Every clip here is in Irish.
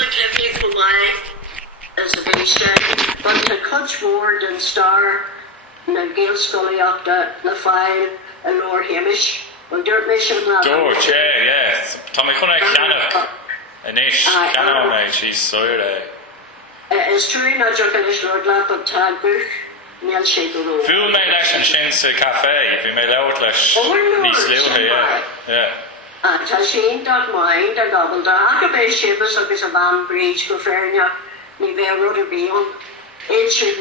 my clippy for my as a base but to cut more than Stair na ngíomhaíocht na Bhaile and Lord Hamish. Well, dirt mission that. George, yes. Tommy Cunna Cannock. Anish Cannock, she's sorry. Is true not your finish Lord Lap of Tag Book. Neil Shaker. Full me leis an sin cafe, if you may loud leis. Níos luútha, yeah. Tá sin dat mind a gobble da acabé shibas agus a van bridge go fairneach ní bheith rud a bíon. Éitriúd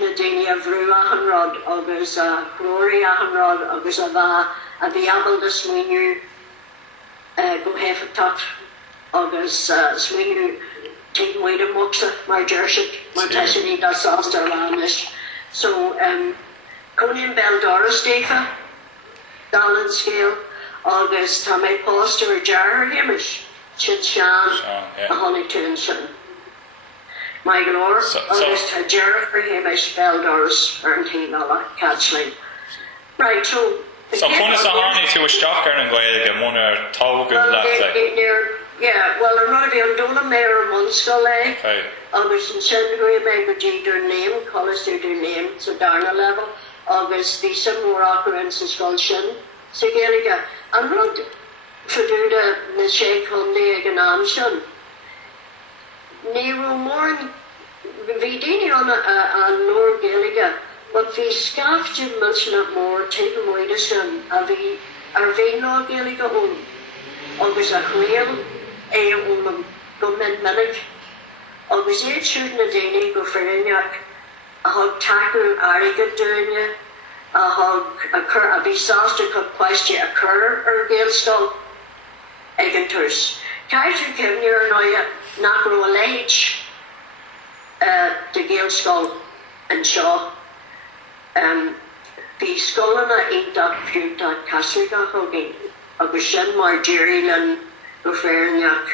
na daoine a bhrú achan rod agus a glóri achan rod agus a bhí abal de swinú go hefatat agus swinú take muide muxa mar jersey mar teisiní da sásta ránis. So Conan Bell Doris Defa Déanann scale agus tá mé póster a jar himish Seáin a honnig tún sin. My glor agus tá jar for himish Bell Doris ar an tívala catchling. Right, so chuna sa hánig tú a stochar an Gaeilge Munna tóga leat. Yeah, well, I'm not even doing a mayor of Bunscoil, agus in Senator, I go do their name, college do their name, so Darna level, agus the some more occurrence in Scoil Shin. So Gaeilge, I'm not to do the Sheikh Hundy again Amshin. Nero more, we didn't on Nor Gaeilge, but we scaffed you mention it more, take away the sin, are we not Gaeilge home? Agus a chléal woman go mid-minute. Agus éitriúd na daoine go fairneach a thug taú airgid dúine a thug a bhí sásta go poiste a chur ar Gaelscoil ag an tús. Caiidir cimnear náide nach raibh a leis de Gaelscoil an seo. Bhí scoilena ionach fiúnta casúga thugainn. Agus sin mar Jerrylan go fairneach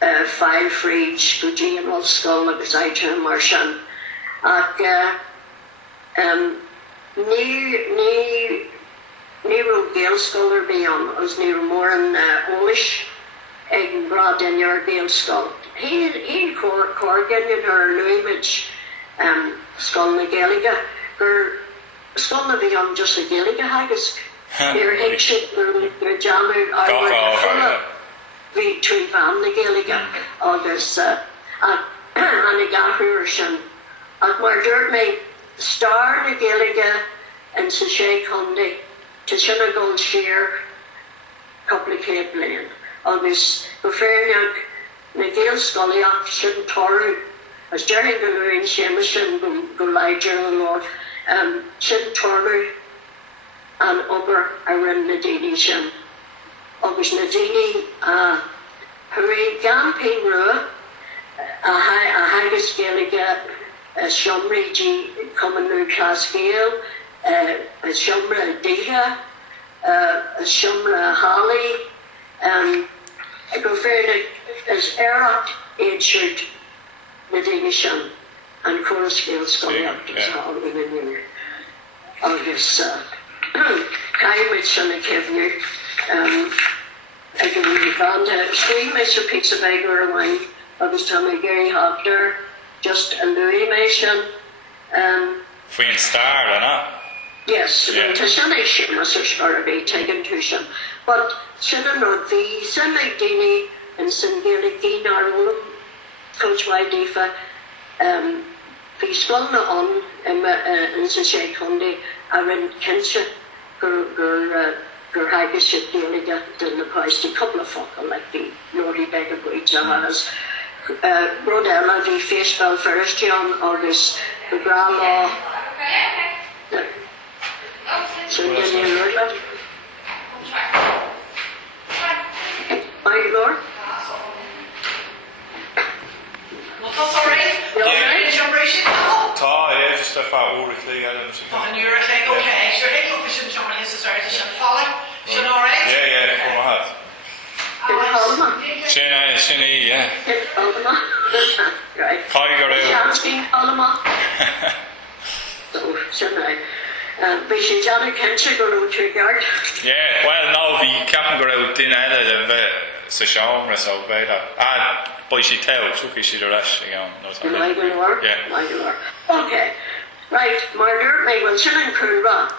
Bhaile Feirste go Géanann scoil agus áite mar sin. Ach ní raibh Gaelscoil ar bhíon agus ní raibh mór an Ólis ag an bra daine ar Gaelscoil. Hí cóirgeann ar luimid scoil na Gaeilge gur scoil na bhíon just a Gaeilge hagus. Your headship, your jammer, we treat van the Gaeilge, agus and a gahurshan. At mar dirt me Stair the Gaeilge and sa Sheikh Hundy to Shinna Gold Shear couple of Cape Lane. Agus go fairneach na Gaelscoil sin toru as Jerry go in Shemishin go Lager Lord sin toru and over around na daoine sin. Agus na daoine hurry gan pein rua a hagus Gaeilge a siomra G common new class Gael a siomra Deha a siomra Holly a go fairneach as Erach éitriúd na daoine sin and chorus Gaelscoil is all within here. Agus Caiimid sin a cefnú ag an bhí band scríb me sa pizza bag or a wine agus tá mé Gary Hopter just a Louis me sin Faoin Stair, anna? Yes, tá sin é sin as ar a bheith taken tú sin but sin an rud bhí sin ag daoine an sin Gaeilge gí nárólam Coach Defa bhí scoil na an in sa Sheikh Hundy a rin cinse gur hagus sé Gaeilge den na poiste couple of focal like the Lordy Beggar Buite has Rodella bhí Bhéal Feirste agus go gra lá so Daniel Lord Máire Lord That's all right. Tá, just a fat úra clí eile. Fine, you're okay. Okay, sure. Hey, look, we shouldn't jump on his society. Should follow. Should all right? Yeah, go ahead. Sinny, yeah. Right. Cai go raibh. Shin Alma. So, sinna. Bhí sé Johnny Kense go raibh trigard. Yeah, well, no, bhí ceapan go raibh duine eile Seáin ras ó Bhéal. Boi si teo, trúci si do leis again. Máire. Okay. Right, Mháire, may well sin an cúra.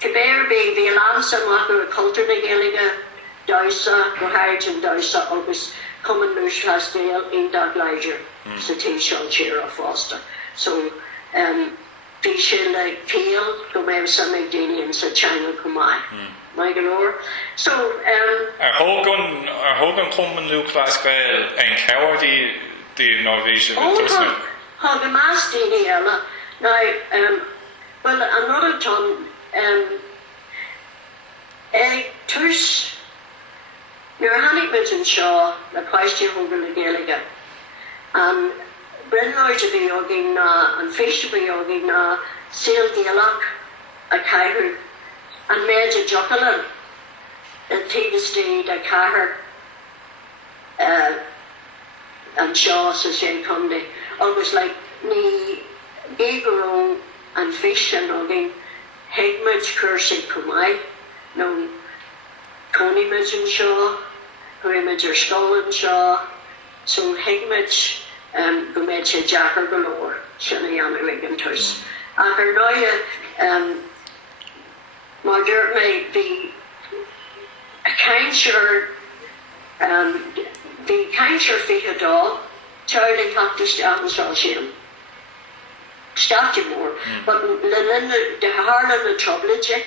Cibéir bí bhí lámsa machar a cultúr na Gaeilge, dáisa, go háid an dáisa agus cumann dúshraith Béal in Gaeilge sa tí seo tíir a fásta. So, bhí sin le Bhéal go méid sa méid daine in sa China go mai. Máire. So, Hogan cumann dúshraith Béal an cehar di Norvéis go túsna. Go más daine eile. Now, well, another time, tús, nuair hannig mit an seo le páistí Hogan na Gaeilge. An Brennáid a bhí agin ná, an Feirste bhí agin ná, síl Gaelach a caithir, an méid a jocalan, an tíbhistí a caithir an seo sa sé cumdi. Agus like ní Bígarón an Feirste agin heigmid cursig cumai, no conimid an seo, goimid ar scoile an seo, so heigmid go méid sé deachar go leor, sinna dhéanamh an tús. Ach ar náide, má dúirt mé bhí a cainsear, bhí cainsear fiche dá, teirling chachtas an seo sin. Statue more, but de Harlan na Troublage,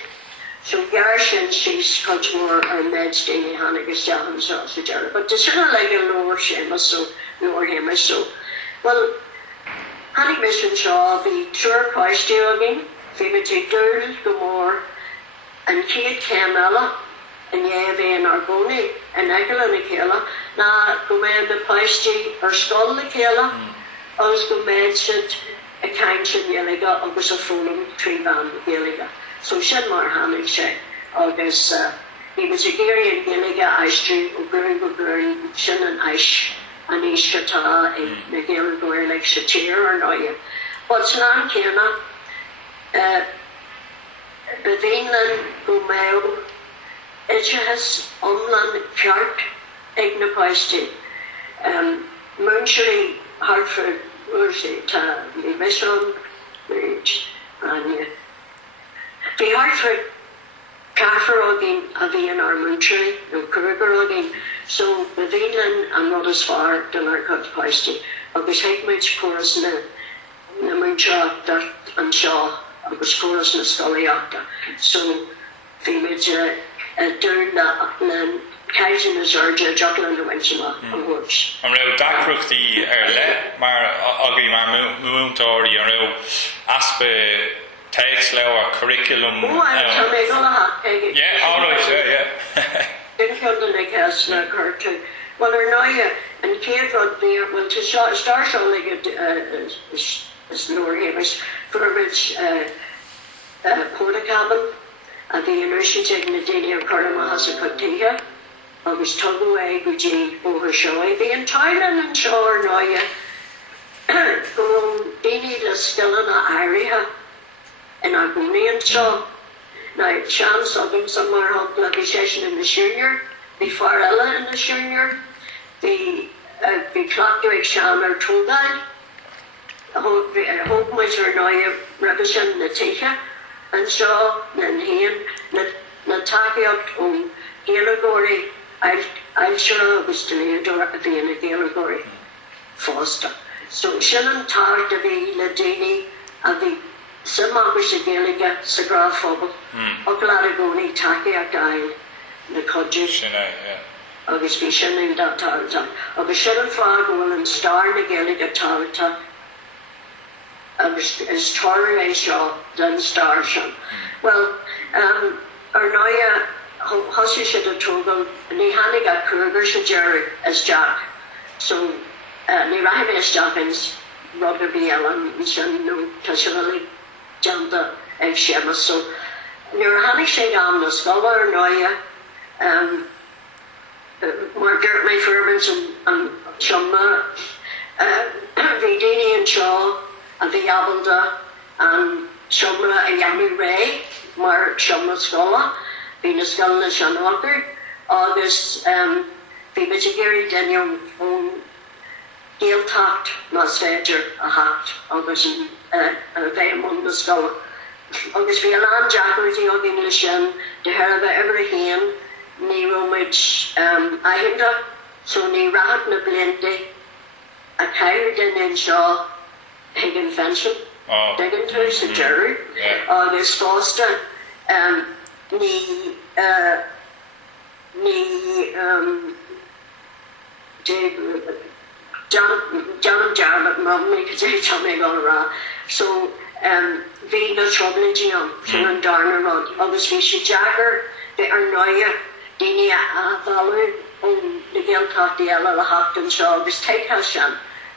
so Garson she's much more a meds daily Hannigus down so Jerry. But the sooner like a lower Seamus so lower him so well Hannig Mission Shaw be sure Christ again, Fimity Durl, Gomor, and Kate Camella, and Yave and Argoni, and Egala Nikela, na Goman the Paisty or Skull Nikela, Os Gomedsit. A cainsin Gaeilge agus a fólam tríbhán Gaeilge. So sin mar hannig sé agus he was a Géirí an Gaeilge aistrí ó gurn sin an ais an éistetá ag na Gaeilgeoir le sa tír ar náide. But sin an céanna bhíonn go méid idethes omlan ceart ag na páistí. Múinteoir Hartford ta Mission Bridge and the Hartford Caffar again a bhíonn ar Múinteoir no Currigur again so the Bhíonn and not as far than our cut páistí agus heigmid chorus na Múinteoir that an seo agus chorus na scoileachta so bhí during na Gaeilge na Georgia Jocelyn the Winchima and works. An raibh dacrúchtaí le mar agaí mar Múinteoir an raibh aspa takes leabhar curriculum. Oh, I'm going to have yeah, all right, yeah. Didn't come to make us na curtain. Well, náide an céadrod bhí well to Stair seo like is lower Hamish for which porta cabin at the University na Daine of Carnama has a cuttiha. Agus tugu go dí over seo. Bhí an Thailand an seo ar náide go daoine le scoile na áirithe in Agóní an seo. Now, chance agam sa mar hapla bhí sé sin in the junior, bhí far eile in the junior, bhí clockú ag sean ar tógáil, thugmuid ar náide revision na tíche an seo na héan na tacaíocht ón Gaeilgeoirí I'll sure agus deliador a bhí na Gaeilgeoirí fásta. So sin an tart a bhí le daoine a bhí some agus a Gaeilge sa grá Phobal ag Labhrann tacaíocht ail na codú agus bhí sin in that tarta agus sin an fág bhfuil an Stair na Gaeilge tarta agus is táir é seo den Stair sin. Well, ar náide Hossi should have told them, and he had got Kruger should Jerry as Jack. So, they ran as Jackins, Robert Béal, and Shan no Tashavali, Janda, and Shemus. So, near Hanny Shade on the scholar, Noya, Margaret May Fermans and Shama, Vidini and Shaw, and the Yabalda, and Shama and Yami Ray, Mar Shama Scholar. Bhí na scoile na Seanachar agus bhí me géirí daine ón géaltacht más féidir a hat agus Bhaile Munna scoile. Agus bhí an deacairtí a gin le sin de herbh ebre héan ní romuid aitheanta, so ní rahat na blianta a ceir den in seo higgin fencin. Diggin tú sa deireadh agus fásta ní John Jarlath mummy could say something on ra. So bhí na troblaidí an sin an darna rud agus bhí sé deacair bheith ar náide daoine a bhailú ón na géaltachtaí eile le hachtan seo agus teithe sin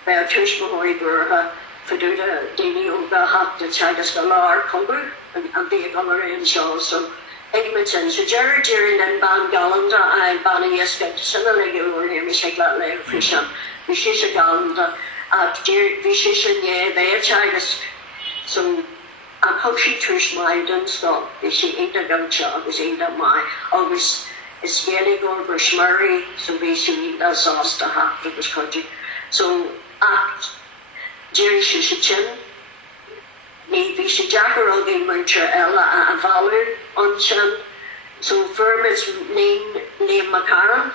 bheith a tuis mhóirí burtha faúda daoine ó bheith hachtan teagas go lár cumbu an bhí go mar réon seo so Edmonton, so Jerry and Ban Galanda, I Banny Esket, Similar or him, Shakla Lay Fishan, Vishisha Galanda, Vishishan, yeah, they are Chinas. So I'm hoping Trish Maiden stop, is she ain't a dumb job, is ain't a my, always it's really going for Shmurray, so basically that's sauce to have to this country. So, Jerry Shishin. Ní bhí sé deacair a bhí muinteoir eile a bhailú an sin. So firmis Liam McCarran,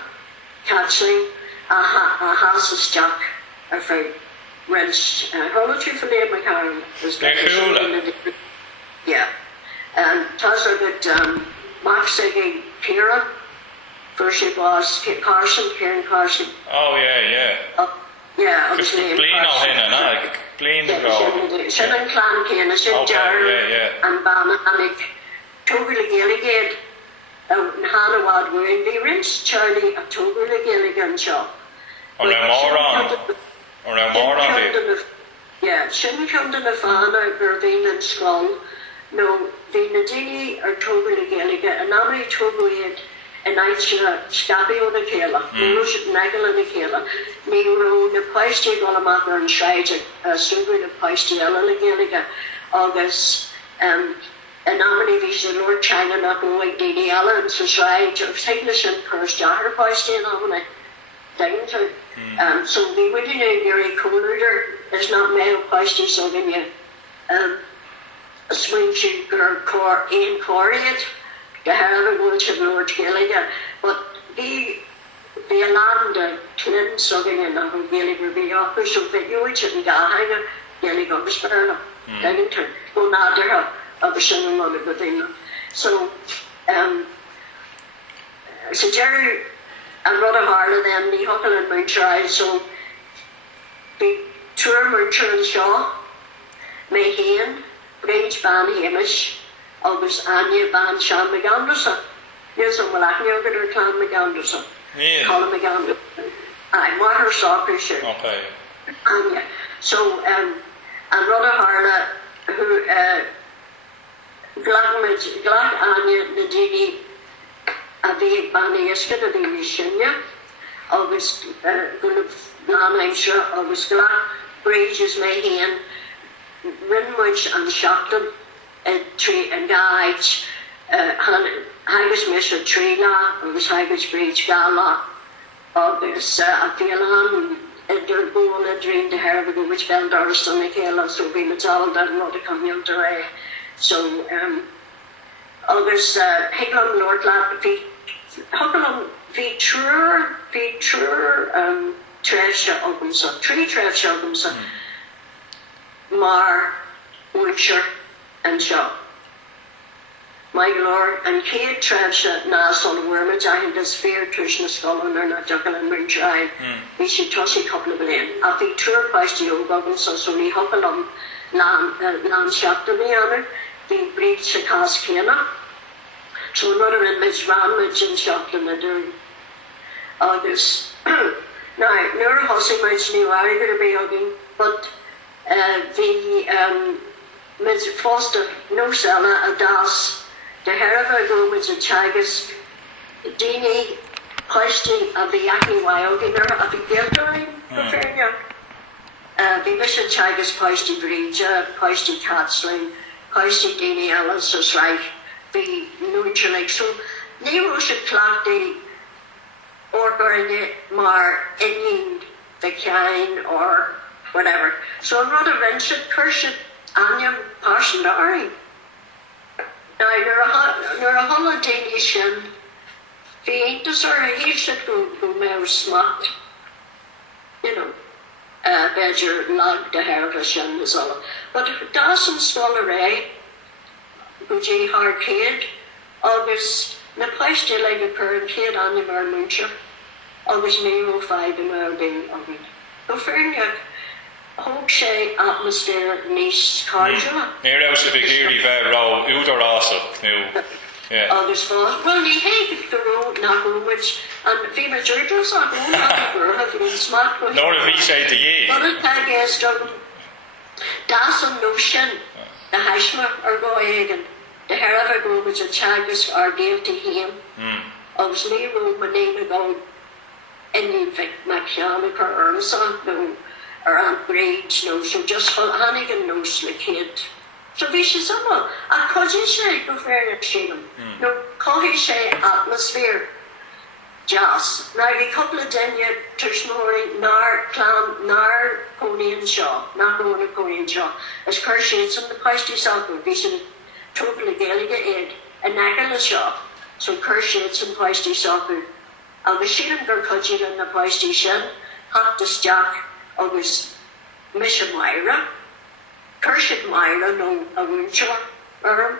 Catsley, a hasas ar fé rins. Hola tú for Liam McCarran? Yeah. Tás a bit Max again Kieran, first she was Kieran Carson. Oh yeah. Yeah, obviously. Clean the go. Seven clan came, St. Jared and Bannanig. Toby the Gaeilge out in Hanawad were in the rinse Charlie of Toby the Gaeilge shop. Or a moron. Yeah, shouldn't come to the fan or Bervin and Skull. No, the Nadini or Toby the Gaeilge, and now we Toby and I scabbie on the chéile, Russian Nagel on the chéile. Nero, the Paisty Golamaka and Shide, Super the Paisty Ella the Gaeilge, August, and nominee the Lord China not going Dini Ella and Society of Sickness and Curse Jahar Paisty nominee. Danger. So we would in a very cooler, there's not male Paisty so then you a swing sheet core in Coriat. The Harvard Woods of Lord Gaeilge, but the land Clint sucking in the Gaeilge will be offered so that you would shouldn't hang Gaeilge on the spur. Then in turn, go now there of the singing on the thing. So, so Jerry and Rudder Harlan then the Huckle and Múinteoir, so the tour Múinteoir and Shaw, Mayhean, Grange Ban Hamish. Agus Anya Ban Sean McAnderson. Yes, I'm like younger Clan McAnderson. Yeah. Colin McAnderson. I'm Mháire soccer shirt. Okay. Anya. So, and Rudder Harla, who, Glad Anya Nadini, Avi Bani Esket, Adini Shinya, August, Gulab sure, August Glad, Bridges Mayhean, Rinwich and Shopton. Tree and guides, Haggis Mission Tree Law, August Haggis Bridge Gala, August Bhéal Edgar Bowl, a dream to Hervig, which Bell Doris on the Chéile, so we must all that not to come in today. So, August Higlam Lord Lab, Huglam True, Treasure opens up, Tree Treasure opens up, Mar, Wiltshire. And Shaw. My Lord, and Kate Trevsha, Nas on the Wormage, I had this fear, Trishna Skull, and not Juggling and Múinteoir. We should toss a couple of million. I think tour price to you, Goggin, so we hope along land shop to me on it, the breach a cast cana. So another in Miss Ramage and shop in the doing. August. Now, near Hussey, my new area going to be hugging, but Ms. Foster, no seller, a das, the Herva Gomez and Chagas, Dini, Paisty, of the Yaki Wyoginer, of the Gildoring, the Fairyoung, the Bishop Chagas, Paisty Bridge, Paisty Catsley, Paisty Dini Ellis, is right, the Múinteoir. So, Nero should clock the or going mar in the Seáin or whatever. So I'm not a rented person, Anya Parson Dari. Now, you're a holiday nation. The ain't the sort of he should go more smart. You know, better log the harvest and the all. But Dawson Swalleray, Guji hard kid, August, na place to like a current kid on the Múinteoir, August May 05 in our day of it. Go fair, hope she atmosphere nice cardula. Near out of the geary row, Udorasa, new. August fall. Well, you hate the road, not which, and Vima Georgios are going out for have been smart. Nor of me say to ye. But it against them. That's a notion. The Hashma or go egg the hair of a go which a chagus or gave to him. Obviously, room when they go in the mechanic or Ursa, no, or Aunt Grades, no, so just Hannigan knows the kid. So we should somehow, and cause you say, go fair and shame him. No, call he say atmosphere. Just, now we couple of denya, Tushmori, Nar, Clan, Nar, Coney and Shaw, not going to Coney and Shaw. As Kershades and the Pasty Soccer, we should totally Gaeilge aid, and Nagala Shaw. So Kershades and Pasty Soccer. And we see them go cudging in the Pasty Shin, hot to Jack, always Mission Máire. Cursed Máire, no a Múinteoir,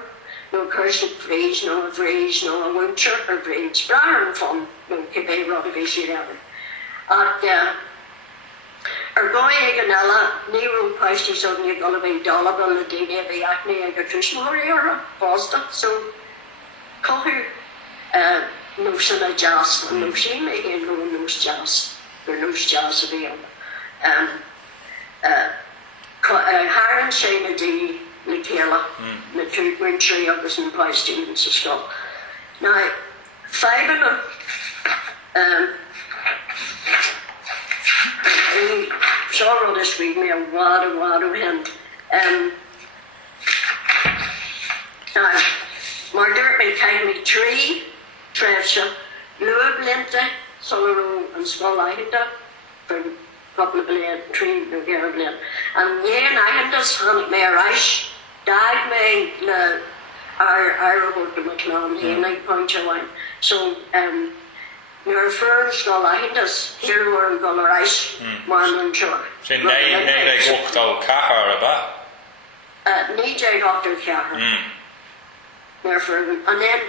no cursed phrase, no a phrase, no a Múinteoir or phrase. Labhrann fun, no Kibbe Roddivishi ever. And Going Ganella, Nero Pasty suddenly gonna be Dollable, the Dina, the Acne, and Gatrishmori or Boston. So, Coher, notion of jazz, and no she making no nose jazz, or nose jazz of Béal. Haran Shane D. na chéile, na two Múinteoir agus na Pasty and scoile. Now, 5 of them, sorrow this week, me a wad of hint. Now, Mháire may take me 3 trefse, Lua Blinte, Solero and scoile for a couple of blade, 3 no gear blade. And yeah, I had this hand me rice, died me the our about the McLaren here, 9.01. So, your first goal, I had this here were in Gullar Ice, Múinteoir. So, they walked out Cahar about? Nijay Dr. Cahar. Therefore, and then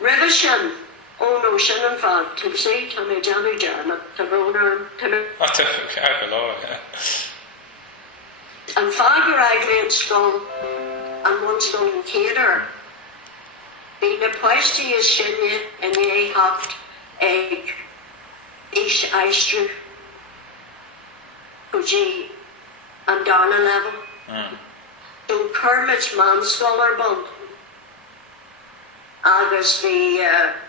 Rivishan, oh no, Shin and Fog, to see, to me, Johnny Jarman, to Rona, to me. Oh, to Cahar, And Fog arrived in Skull, and one Skull in Cater. Being a Pasty is Shinya, and ye hopped egg, ish Eistru, Guji, and Donna level. So Kermit's man scholar bund. Agus the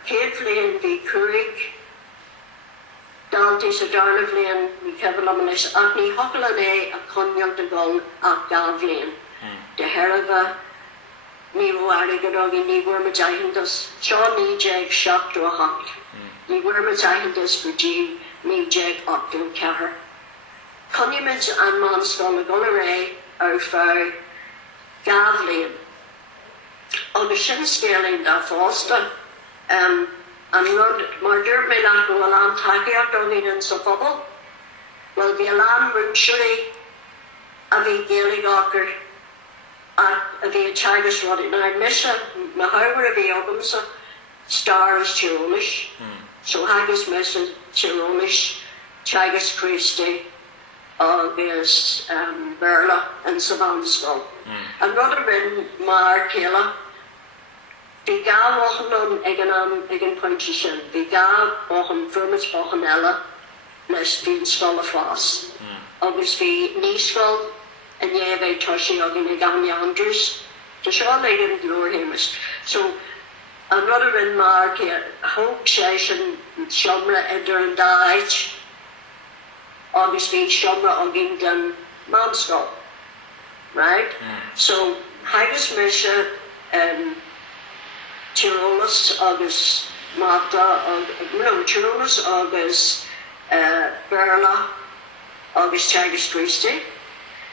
phlé the Curig, Dante's a Darna Vlain, the Kevalamanus, Agni Hokalade, a Conyal de Gull, a Gavlain, the Herava, Nero Arigadogi, Nibur Majahindas, Sean Nijag, shocked to a hot. Nibur Majahindas, Guji, Nijag, Octo Cahar. Conyamage and Manskull, Gullaray, Outfire, Gavlain. On the shin scaling that Foster, and run Mháire may not go along tacaíocht only in so Phobal. Well, be along Múinteoir, a be Gaeilge a be chagus rod it now. Missa, Mháire be albums, Stair is Tirolish, so hagus Missa Tirolish, chagus Christi, agus Bhéal and so Bunscoil. And rather than chéile, the Béal walking on Egan Pointishin, the Béal walking Firmis walking Ella, leis being skull of Floss. Obviously, Niskull, and yeah, they touching on the Gammy Andrews, to show they didn't lure him. So, and rather than chéile, hope session, Shumra, Eder and Daich, obviously, Shumra, Ogington, Bunscoil. Right? So, Haggis Misha, Tirolus, Agus, Mata Múinteoir agus Bhéal agus Teagas Feirste,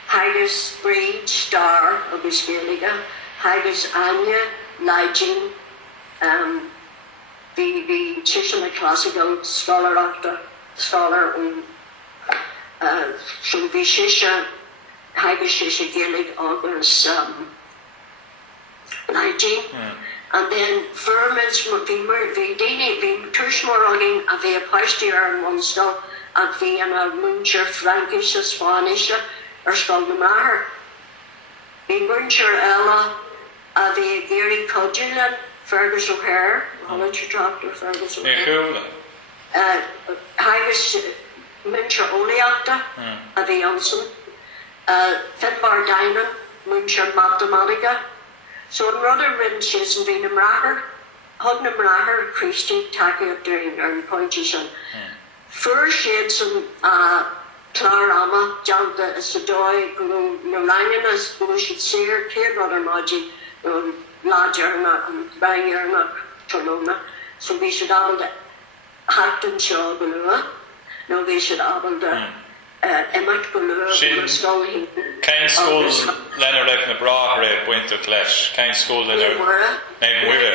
Hagus Breed Stair agus Gaeilge, Hagus Anya Leagin, the Chichena Classical Scholar Scholar so the Shisha Hagus Shisha Gaeilge agus Leagin. And then Vermins vi dini vi tushmorogin a vi Feirste Munstow and vi an a Múinteoir Frankish a Spanish scoil Mháire. Vi Múinteoir Ella a vi Gary Codulin Fergus O'Hare, College Doctor Fergus O'Hare. Hagus Múinteoir Ólaíochta a vi Johnson. Finbar Diamond Múinteoir Mathematica. So in rather written she's in Bhaile Munna, Hugna Mháire, Christy, tacaíocht during early position. First shades in Clarama, Janta, Sadoi, Nolainian, as Bullshit Seer, Clear Brother Maji, Lagerna, and Bhain, Tolona. So we should have the Hackton Shaw Bunú. No, we should have the Emmet Bunú, Bunscoil. Kein scoil lenner leag na bráthre buinteoch leis. Kein scoil lenner. Mháire,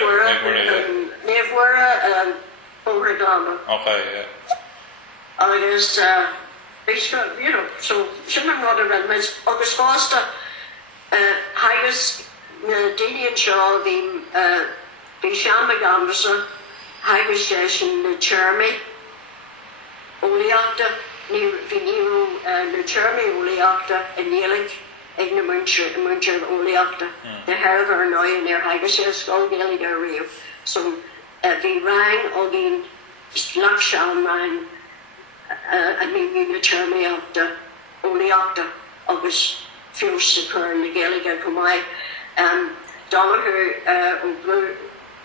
Óreglama. Okay, yeah. Agus, you know, so shouldn't have rather read mis. Agus Feirste, Hagus, Déanann Shaw, the Seáin McAnderson, Hagus Session, the Chermy, Ólaíochta. Ní na Chermy Ólaíochta in Gaeilge ag na Múinteoir Ólaíochta. The hair ar now in their Hagus scoil Gaeilge ar riamh. So bhí rang agin Leag Seáin rang a ní na Chermy Ólaíochta agus fiús chur na Gaeilge go maiid. Donnahu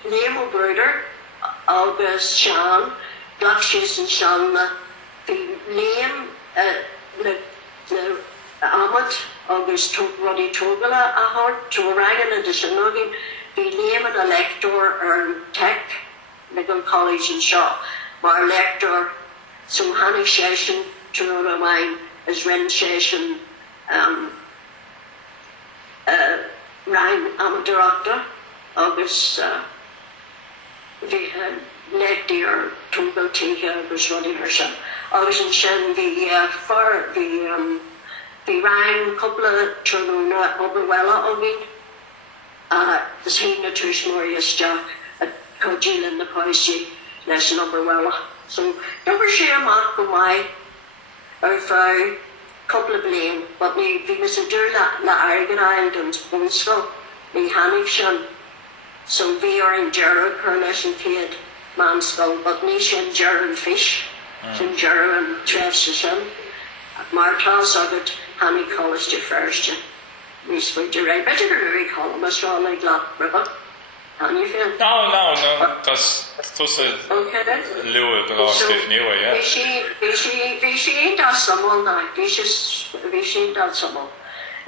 Liam O'Bruder agus Seáin, Leag Seáin the name the Ahmad agus Ruddy Togala a heart to Ryan and the Shanogin the name an elector tech Middle College in Shaw my lector so Hanny session to Ryan as Ren session Ryan Amateur agus the next year Togel Tiga was running herself. I was in Shen the Ryan couple of Turnuna Oberwella Ogin the Sina Tushmorius Jack at Cogil in the Poisey Les Oberwella. So never share mark for my of a couple of blame, but we was a dur la Argan Islands Bunscoil, the Hannigshan. So we are in Gerald Pernish and Kid Manscoil, but Nishan Gerald Fish. Sin Gerald and Trevsison, Martha's of it, Hanny College to Feirste. We spoke to Ray, better than Ray Columnist, all like Lock River. How do you feel? No, that's a Lua the last if new way, yeah. She ain't done some all night, she ain't done some all.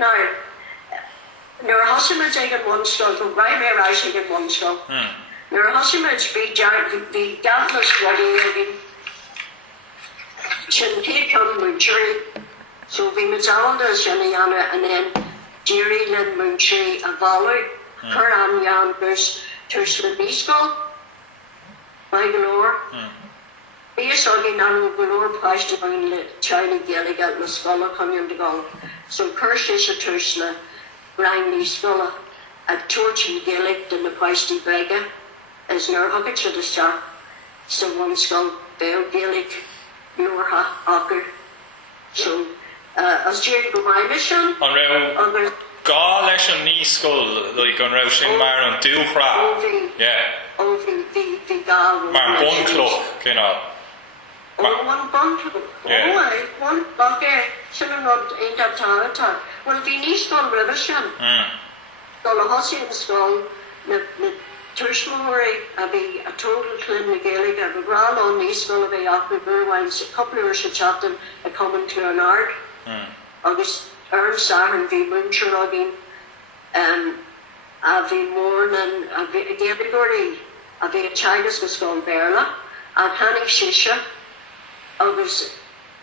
Now, your husband taking one skull, but right there, I should get one skull. Your husband be doubtless ready. Shin take on Múinteoir, so we Mazalda Shaniana and then Jerry Lynn Múinteoir a Bhaile, Curan Yan Bus, Tushla Bunscoil, my galore. Be a soggy nanu galore Feirste bhain China Gaeilge na scoile coming to go. So Kirsch is a Tushla, Brian Bunscoil, a torch in Gaeilge in the Feirste Vega, as near Hucket to the Star, so one skull, Béal Gaeilge. Norha Aker. So, as Jerry go my mission, on Gá leis an ní scoil like an raibh sin mar an dúshraith. Yeah. Oh, the gá. Mar buncloch, cinál. Oh, one buncloch. Yeah. Oh, one bucket. Shouldn't not ain't that time. Well, the ní scoil river sin. Scoil a hossy in scoil, na Tushmori a be a total clean Gaeilge a grand on ní scoil a be after Burwines a couple of years of chatting a common to an art. August Sahan vi Múinteoir agin a vi morn and a Gaeilge a bhí teagas go scoil Béala, a Hannig Sisha, agus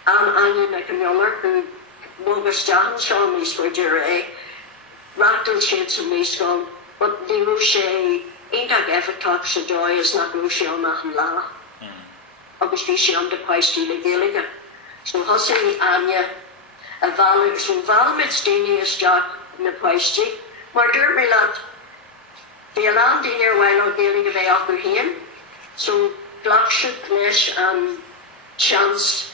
Anya na Cyniolar, who Mogus Jahan Shaw Mies for Jure, Rattle Shades of Mies but the Roche, Indag Evertalk Shadoy is not Roche on Mahan agus bhí sé an de Paistí le Gaeilge. So hosaí Anya a bhaile, so bhaile daoine is Jack na Paistí, mar dúir mé leat bhí an daoine ar bhhail ó Gaeilge bheith acu hain, so ghlach siad leis an chance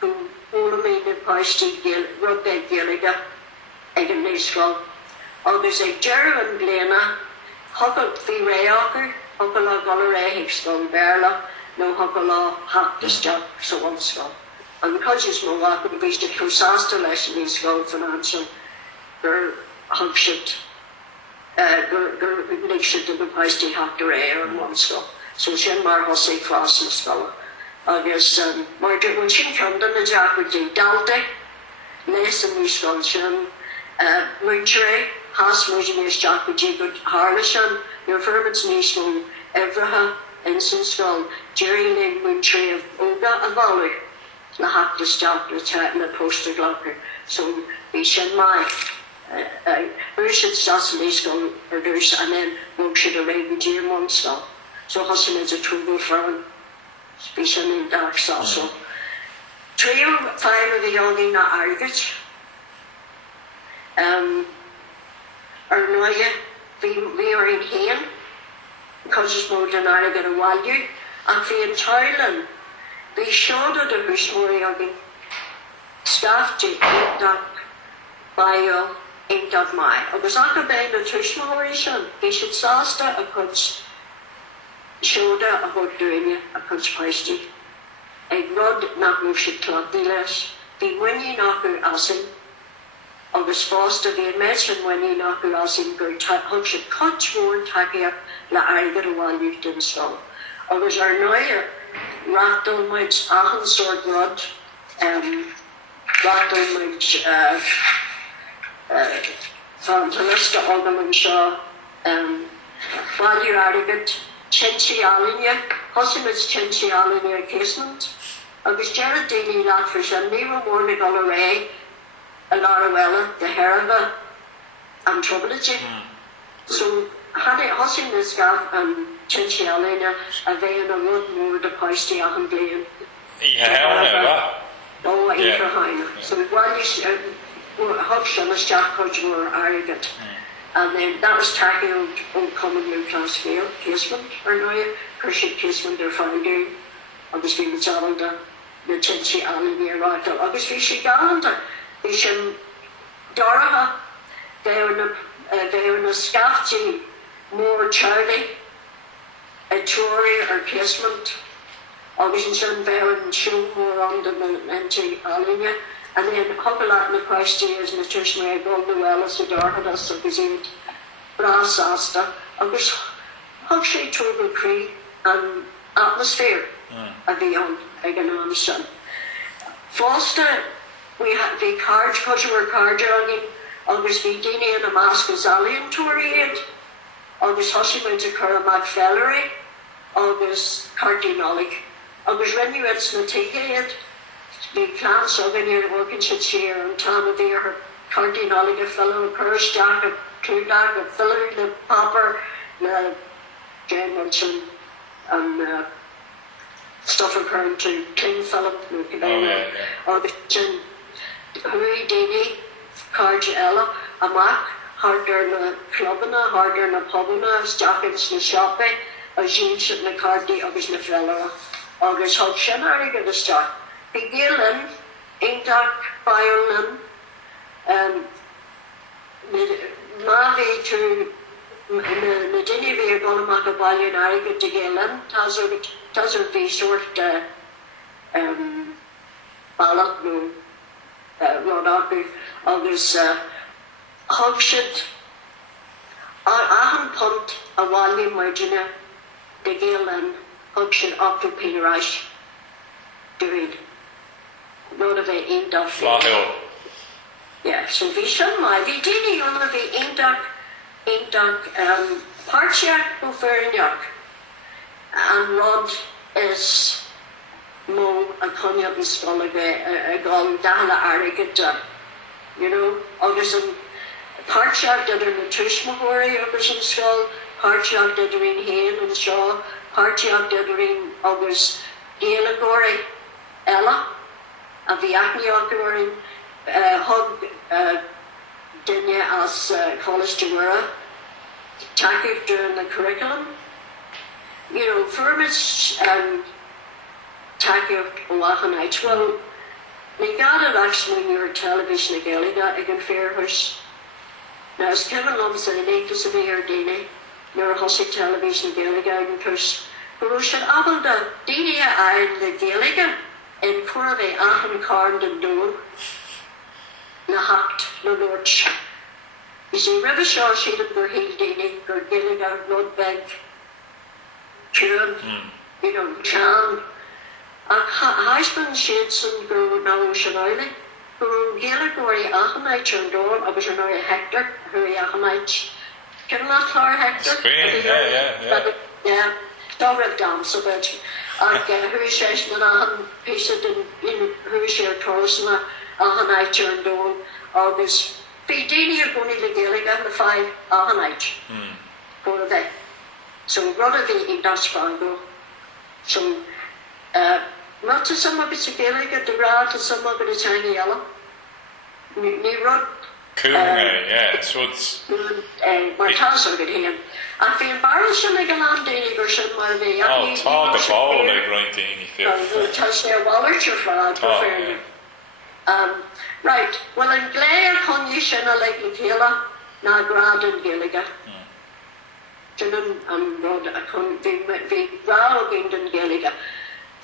go bhfuil mé na Paistí rugbe Gaeilge ag an níoscáil. Agus ag dearú an bléana, thugad bhí ré acu, thugad le gola ré ag scoil Béala, no thugad le hachtas Jack sa bhanscoil. And because it's more welcome to be the closest election is go financial, gur hug shit, gur nixit to the Paistí Hachtar air and one skull. So Shin Mar Hussey Cross and Skull. Agus, Máire when she came to the Jack with the Dalte, leis and me skull Shin, Múinteoir, has Múinteoir Jack with the good Harlishan, your firmans niece from Evraha, Ensign Skull, Jerry Lynn Múinteoir of Oga and Bhaile. Na hachtas Jack na chat na poster glocker. So we should my we should start the school or there's and then we should arrange the gym one stop. So hustle is a true from special in dark sauce. So 3 or 5 of the young in the Argos. Or Noya we are in hand because it's more than I get a value and for in Thailand. Bhí seáda de bhúsmóí agin staffte Indag Bhéal Indag Máire. Agus acha beidh na tuismóirí sin, bhí siad sásta a chuid seáda a chud dúine a chuid Paistí. Ag rud nach mú siad clogdaí leis. Bhí muinní nachú asin, agus fásta bhí méid sin muinní nachú asin gur thug siad cut mór tacaíocht le airgad a bháilú den scoil. Agus ar Máire Rattle much ahan sword rod, rattle much fantalista organ shaw, while you're at it, Chinchi Alinia, Hosimits Chinchi Alinia casement. Agus Jared Daily Lad for Shan, Nero Morning all array, a Larawella, the Herava, and Troublage. So, had it Hosim this gap and Chinchi Alina, a vein a road more the Paistí a Blaine. Oh, so while you Hobson was Jack Hodge more arrogant. And then that was tackling on common new class scale, casement, or no, Hershey casement, they're finding, obviously, the Zalanda, the Chinchi Alina, right, obviously, she got they should Doraha, they were in a scafty more Charlie. A Tory or casement, obviously some Bhain and show more on the entry Alinia, and then Phobal at the Paistí is nutrition I go the well as the door had us of his aid, brass asta, agus Huxley Trouble Cree and atmosphere of the young economic sun. Foster, we had the cards, because we were card jogging, agus we dini in a mask as alien Tory aid, agus Hussey went to Curramac Fellery. Agus Cardinalic, agus renew it's na ticket, the class of any working shit here and time of year, her Cardinalic a fellow, a purse jack, a Kludak, a filler, the popper, the Jane and stuff occurring to King Philip, or the Chin, Hui Dini, Cargella, a Mac, harder na clubana, harder na pubana, jackets na shopping. As you should na cardi agus na fellera, agus hog shenari get the start. Begilin, Indag Bhéal, Mavi to na dinny we are going to make a ballion I get to Gilin, Tazzer be sort ballot no Rodaku, agus hog shit. I haven't pumped a volume Virginia. The Gaeilge function up to Penerish during not of a Indag. Yeah, so we should my we did on the Indag Parchiak Buffernyok. and Rod is mo a cognac and scoile a gol dala arigata, you know, agus an Páirteach deidir na túismóirí agus an scoil, Páirteach deidir Hain an seo, Páirteach deidir agus Gaeilge ella, a bhí aithníoch hug duine as College de Mura, tacaíocht during the curriculum. You know, firmits tacaíocht óachanaid. Well, ní gad actually your television na Gaeilge ag an Fearhouse. Now, as Kevin loves an éictas a bhí ar daine, nuair a thosaigh television na Gaeilge ag an Fearhouse. But we should abal da daine a the Gaeilge in Curve Achan Carn den Dún na hacht na Lorch. You see, River Shaw she'd gur hil daine gur Gaeilge Ludwig Kieran, you know, Chan. And Heisman Shadson gur na Seáin, gur Gaeilge gorí Achanite an Dún agus an oir Hector, hui Achanite. Can not clear Hector? Spain, yeah. Yeah. Dóibh dam so bit ag thuaidh séis na ahan píosa den thuaidh sé tosna Achanite an Dún agus bhí daine ar gcónaí le Gaeilge na fáil Achanite go bheith. So rud a bhí ag dasfáil so not to some of it's a Gaeilge de rá to some of it a tiny yellow. Ní rud cool, yeah, so it's mar tasar go héan. And fi embarrassed like a land daily version my way. oh, tá go ball like right daine feel. Touch their wallet your father. Right. Well, in Glare condition a like Mháire na grad and Gaeilge. Jinan and Rod a con be grad again in Gaeilge.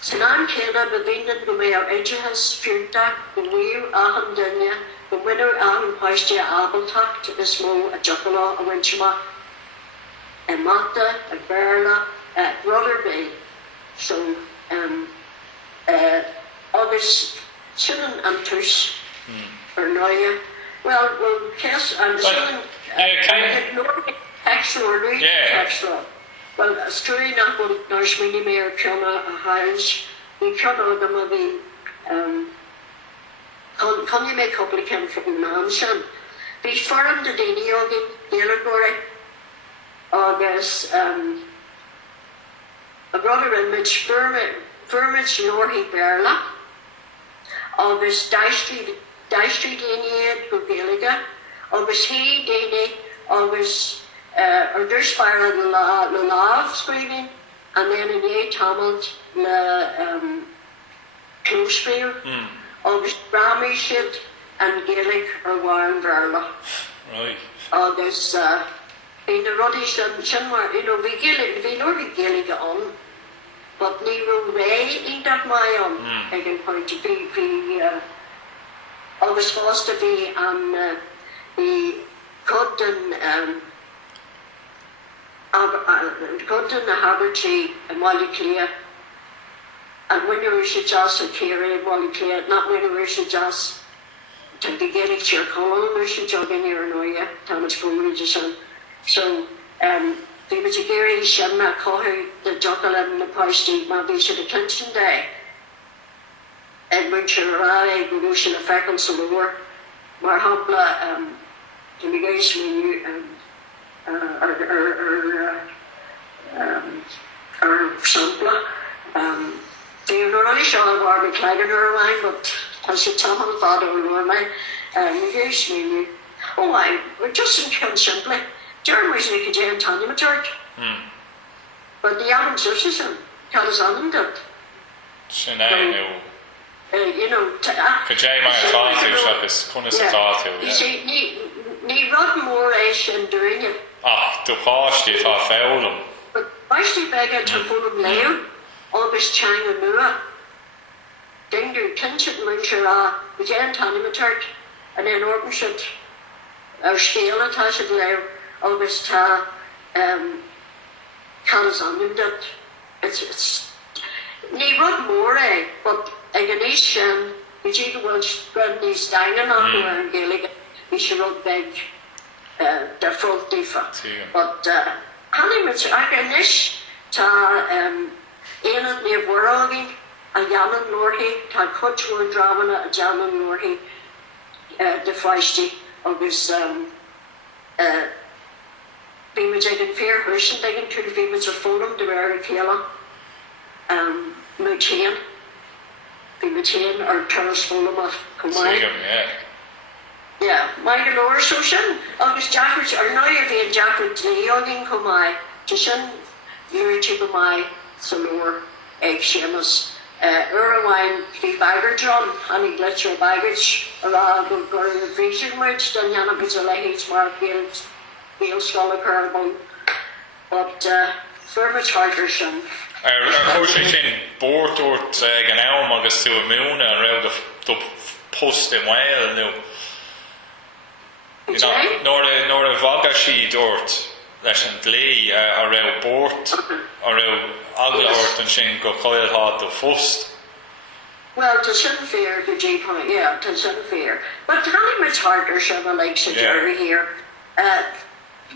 Seáin chéile bhín go mé ar edges fiúta go bhfuair ahan duine go winner Déanann Máire abaltacht is mó a jochalá a winchma. A Mata, a Bhéal, a Brother Bay. So, August, Sinan and Tush, or Noia. Well, Cass, I'm saying, extra, extra. Well, a story not going to nourish me, Mayor Piona, a house. We can't know them of the, can you make a couple of came from Mansion? Before him, the Dini Ogin, Gaeilge agus a brother in which Vermits Norhi Béal agus Daistri daine go Gaeilge agus he daine agus or dúshláin le láb screaming and then in the tamalt le clúspeir agus Brahmi shid and Gaeilge or Warren Béal right agus in the ruddish and Shinmar, you know, we know we Gaeilge on, but ní ray in that my own. I can point to be always supposed to be the Cudden Cudden the Haberty and Wally Clear, and when you should just a Kiri and Wally Clear, not when you should just to be getting your column, we should jog in here and yeah, how much fun we just so, there was a Gary Shanna Coher, the Jockle and the Pasty, maybe should have Clinton Day. Edward Chirai, Gurushan, a Feckle, so the war, Marhabla, immigration, or Sampla. They were only showing war with Clagan or mine, but as a Tom father or mine, immigration, oh, we're just in simply. During which we could do in Tanya Church. But the Adam Susan tells on them that. You know, could you my thought is Kunis thought you see, ni rod more Asian doing it. Ah, the past you thought failed them. But actually, beggar to full of layer, August Chang and Mura. Dinger, Kinship, Múinteoir, we did in Tanya Church, and then Orton should, or Scoile, Tasha Blair. August Callas on him that it's ní rud mór but ag an éis we did well spread these dying on and Gaeilge we should rud beg the full differ but honey much ag an éis tá éanad ní bhhuarágaí a Déanann Máire, tá cultúr drámana a Déanann Máire de Feirste agus bhí me ag an fear thuisin ag an túr bhí me a fólam de bhar a chéile Múinteoir bhí me téan ar turas fólam a cumáid. Yeah, Máire Lóir so sin agus Jackart ar náir bhí an Jackart leagin cumáid te sin luirte go mai sa Lóir ag séamas. Bhain bhí bagart John anig leitr bagart ará go gur bhrísin muid den dhéanam go a lehéit mar Bhéal scoile chur but fervent harder sin. Chóir sin bórtúirt gan am agus tú múna an raibh do post in Mháire nó. Nóir a bhaga sí dúirt leis an lé a raibh bórt a raibh aglaort an sin go choiltha do fust. Well, to sin fear the G point, yeah, to sin fear. But time it's harder sin a like Jerry here.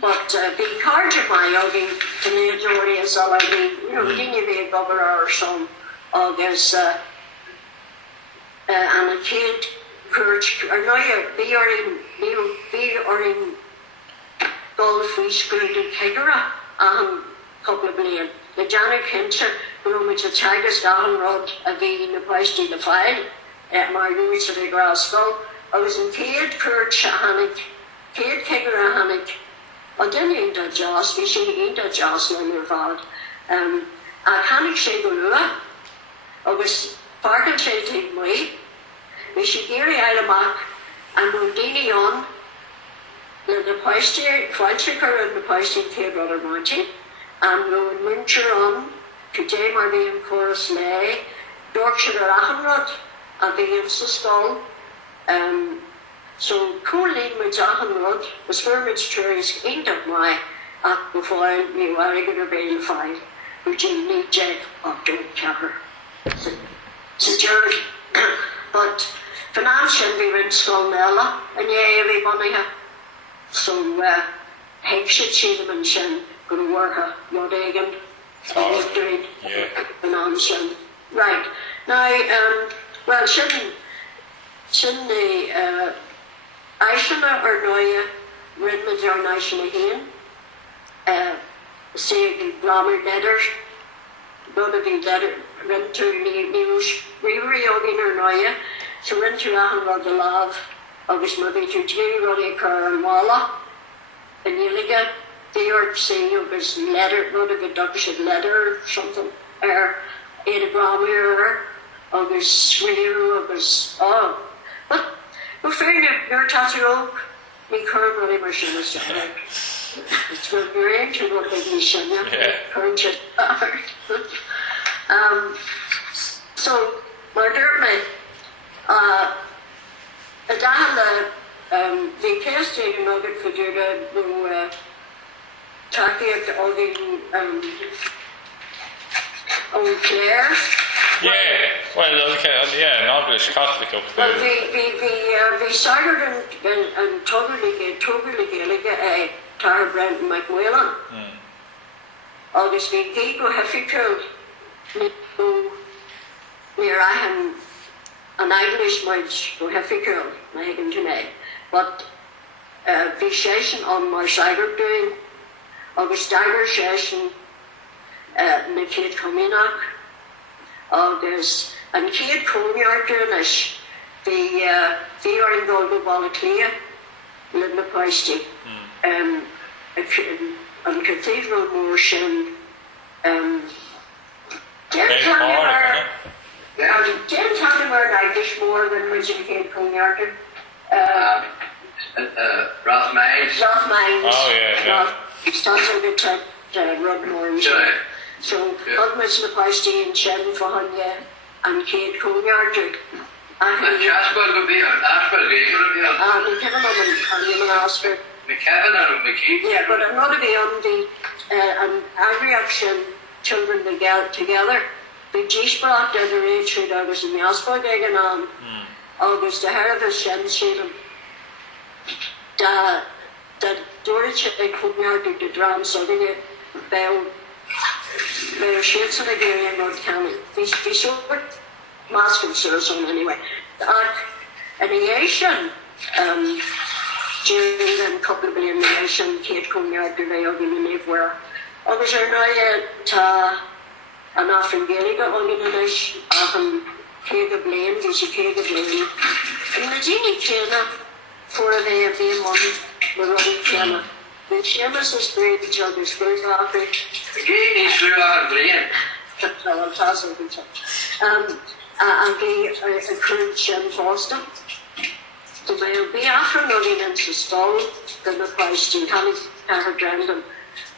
But the card of my yogi to the majority is all I mean, you know, didn't you be a governor or some August and a kid courage or no you be or in golf free school in Kegara couple of million. The Janet Kincher, who which a Tigers down road a V the price to the file at my roots of the Glasgow. I was in Kid Courage Hannick, Kid Kegara Hannick. I didn't eat a joss, we should eat a joss in your fault. I can't say Bunú. I was parking say take me. We should hear out of Mac and we'll dini on the poster, Frenchiker and the poster came brother Monty. And we'll Múinteoir on today my name chorus lay, Yorkshire Achenrod, and the scoile. So cool lead with Achenrod was for which trees end of my before Mháire going to Bhéal Feirste, which you need Jake of John Capper. So Jerry, but financial we were in Scoil Nella, and yeah, everybody had. So, Hexit Sheedham and Shin. Going to work a Yodagan, doing financial. Right. Now, well, shouldn't the Aishana or Noya Ridmond or National Hain, say the grammar letters, none of the letter, rent to News, Reogin or Noya, so rent to Ahan the Love, August maybe to Jerry Roddy Kerr and Walla, and Yilliga. They are saying it was letter, not a deduction letter or something, or in a grammar, or was real, but we're fair enough, you're Tataro, me current really machine is done. It's good, you're into what they mission, current shit. So, Mháire, a dahan the casting nugget for the tacaíocht all the phlé. Yeah, well, okay, yeah, an English Catholic up there. Well, we started in Toberlig Gaeilge Tar Brent McWillan. August we go hefficool near I am an Irish march go hefficool na higan tonight. But the session on my side doing August dagger session na kid comínach August and kid comínach doing is the are in Golden Ballaclia in the Feirste and cathedral motion Ten times more Irish more than when she became comínach. Rothmines. Oh yeah. Starts on the top, Rugmore. So, Hugmas and the Feirste and Shen for Hunya and Kate Comínach. And Jasper will be on Ashford, the Kevin and Oscar. The Kevin and McKee. Yeah, but I'm not to be on the reaction children together. The G brought down the age through August and the Oscar again on August, the Harvest Shen Sheehan. The Dorich they Comínach the drum so they Béal Mayor Shades in the area in North County. He's short masking Sarasota anyway. And the Asian, during a couple of billion Asian, Kate Cognac, the way of the Múinteoir. Agus now ta an after Gaeilge organization often chéile blame, there's a chéile blame. And the genie chéile for a day of the one, the running chéile. The Seamus is great, each other's very happy. Again, he's through our brain. Well, I'm tossing the touch. And they encourage Shem Foster. So they'll be after running into stall, then the price to Hanny her Grandin.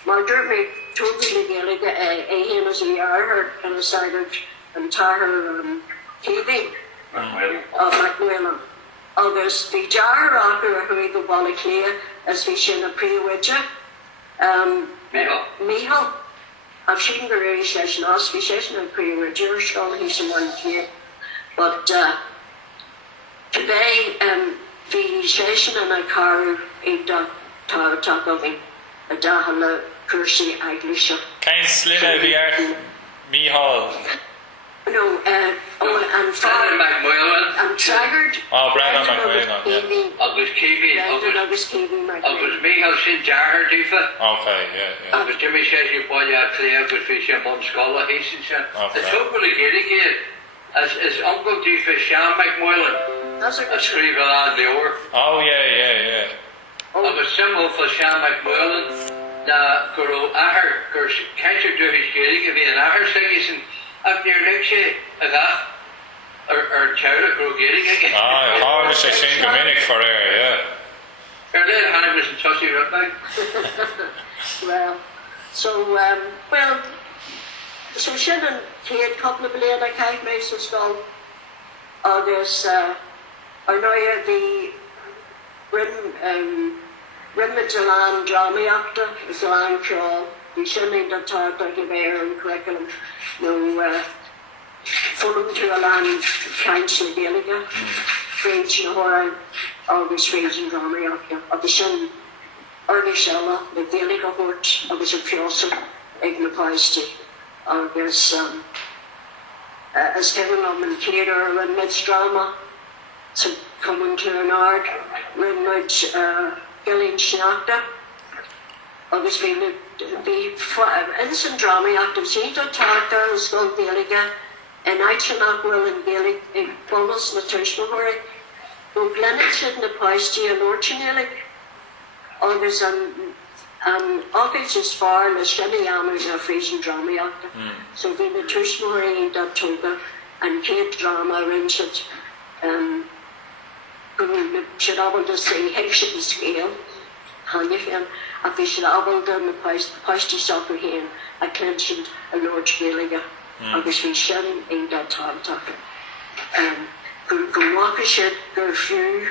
Mháire me told me the Gaeilge him as a year and a cider and tar TV of Macmillan. Agus the jar rocker who the Bhaile Munna as we seen a pre-widget. Mháire. I've seen the very session last week session a pre-widget, so he's a one here. But today the session in a car in the talk of him a dahala Kursi Aglisha. Kein Slina bhfuair Bhéal. No, and Macmillan. I'm tired. Oh, Brendan Macmillan, yeah. Agus Kiwi. Agus Kiwi, Agus Bhéal sin jar dúfa. Okay, yeah. Agus Jimmy says you bhaile phlé agus fi sin Bunscoil he sin. The trouble Gaeilge is Uncle dúfa Seáin Macmillan. That's a good scríomh an leor. Oh, yeah. Agus symbol for Seáin Macmillan na guru ahar gur cancer do his Gaeilge bhí an ahar singing up near leis or chéile guru Gaeilge. Hard is a sin Dominic for air, yeah. Then Hannah was in touchy right Well, so, so Shannon had a couple of billion I can't make some skull. Agus, I know the Rimmagelan ngíomhaíocht, Zealand Crawl, the Shannon that taught like a bear and curriculum, no, Fulham to a land, Council Gaeilge, French and Horror, Agus French and ngíomhaíocht, of the Shannon. Early Shella, the Gaeilge Hort, agus a Feirste, Máire Nic Sheáin, agus as Kevin and Chéile and mid-drama, so coming to an art, Rimid Gaeilge Sneachta, agus the instant drama active Zeta Tarta, Scoil Gaeilge, and Aitchanach Will and Gaeilge, in Bonus, Mháire, who Glennon in the Feirste and Orchanelic. Agus August is far le Shelly Amers a Frisian drama actor. So we the Tushmore in that toga and Kate drama rinsed should able to say Hexit scale. Hanifan a we should able to the Feirste soccer here a clenched a Lord Gaeilge. Agus we Shelly in that time talker. Go walk a shed go few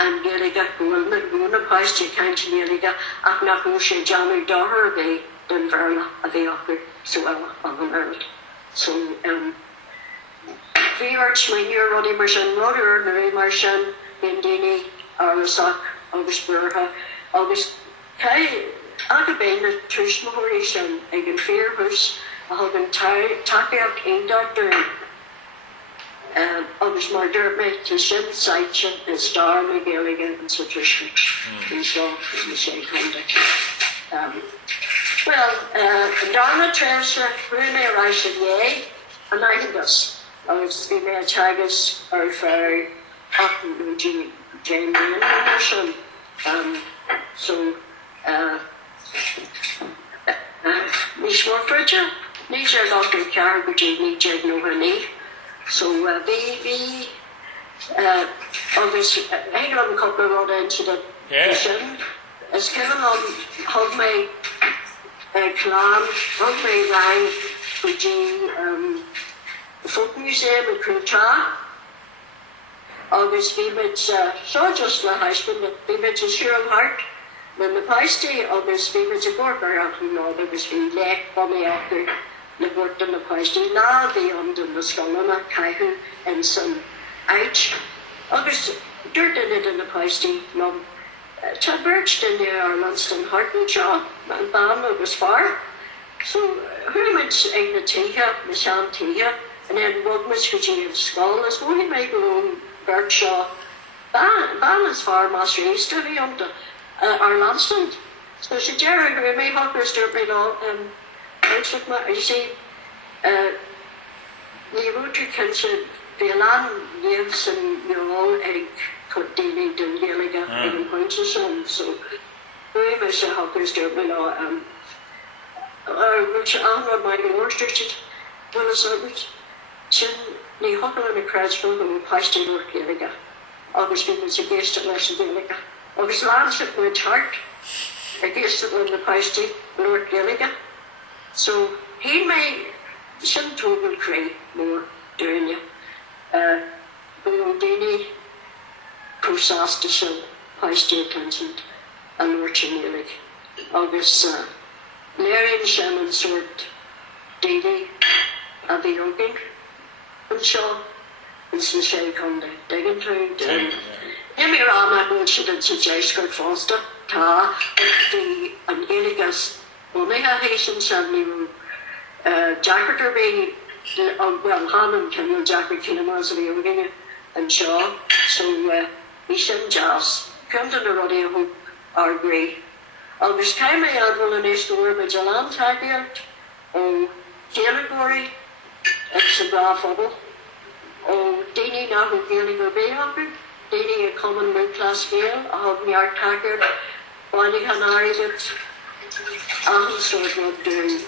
and Gaeilge Bhaile Munna Feirste County Gaeilge ach nach sé Johnny Doher they den verla a they offer so well on the world. So we are Mháire Roddy Martian Rodder Mary Martian Indini Arlasock August Burha August Kai Agabena Trish Mahoration Egan Fearhus a Hogan tacaíocht in Doctor Agus Mháire to Shin Seáin and Stair Gaeilge and such a shit. And so we say conduct. Donna Transfer, Rune Rice Yea, and I think us. I was the mayor Chagas or for Otten Jane Anderson. So, Nish Morfridger, Nisha Dr. Carr, which is Nisha Nohani. So we August I had a couple of road into the mission. As Kevin on hug my clan, hug my line for the folk museum in Crucha. August we met so just the husband we met a sure heart. When the Feirste August we met a border out in North August we leag for me after the work in the Feirste now the under the scoile caihu and some H. August dirt in it in the Feirste mum. Birched in there or Lunston Hartenshaw and Bam was far. So, Hermits in the Tiha, the Seáin Tiha, and then Wugmas could you have Scoil, as well, he made alone Berkshaw. Bhain as far Master East to be under our landstand. So she Jerry, we may have to start me now, you see, the Rotary Council, Bhéal gives and you're all egg cut daily to Gaeilge and points and so we may say how to start me now, which I'm not my illustrated, well as others. Sin ní hogan an crasful go pastor Gaeilge. Agus we was against it leis Gaeilge. Agus lands it with heart against it when the pastor Lord Gaeilge. So he may some total cray more doing you. Dini processed the son pastor Clinton and Lord Gaeilge. Agus Máire Nic Sheáin sort Dini a the young and so and some shade on the digging through Maybe around that incident suggest good foster ta the and Gaeilge's only a Haitian family Jacket be well Hammond can you Jacket Kilomas of the young and so we send jazz come to the rodeo or grey August time I had one in this store with a lamb tacaíocht chéile it's a Phobal. Dini na who Gaeilge Bhéal Dini a common middle class Bhéal a have Mháire tacaíocht Bhaile Hanari with sort of doing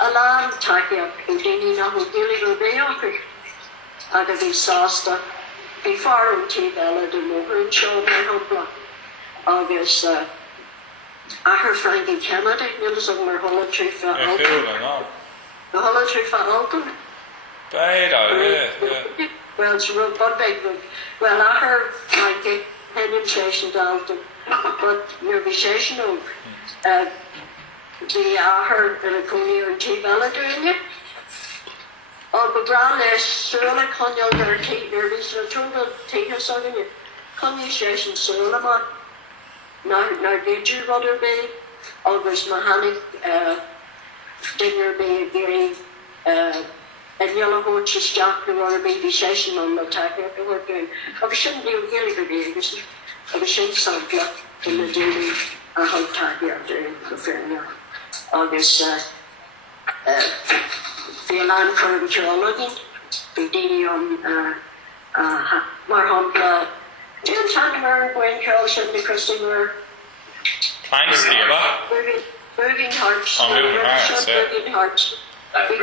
a lamb tacaíocht who Dini na who Gaeilge Bhéal and a disaster before until Bella the Mháire and Seáin my humble August her Frankie Kennedy Nils of my holotry for the holotry for Alton. Well, it's a real bad big one. Well, I heard Frankie penetration to Alton, but your visation of the I heard the Coney and T Bella doing it. But Brown is Surla Conyal their tea, there is a total tea or something. Coney station Surla Now did you rather be August Mahanic dinner be Gary and Yellow Horses Jack the rather be session on the tacaíocht they were doing. I shouldn't do Gaeilge be because I was in Sampla in the daily a whole tacaíocht during the fair August Bhéal for Geology be daily on Marhumpla Jim Tanner, Gwen Carlson, the Christopher. Thanks, Steve. Moving hearts. Moving hearts. We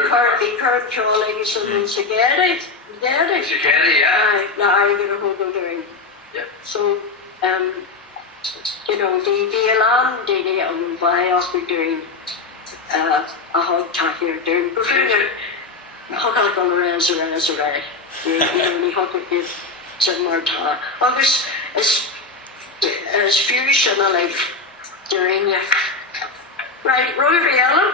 current trolling something together. Together, yeah. Now I'm going to hold on doing. Yeah. So, you know, the alarm daily on why I'll be doing a hog tacaíocht doing. We're doing a hog on the resurrect. You know, hog give some more time. August is furious and I like during you. Right, Bhéal?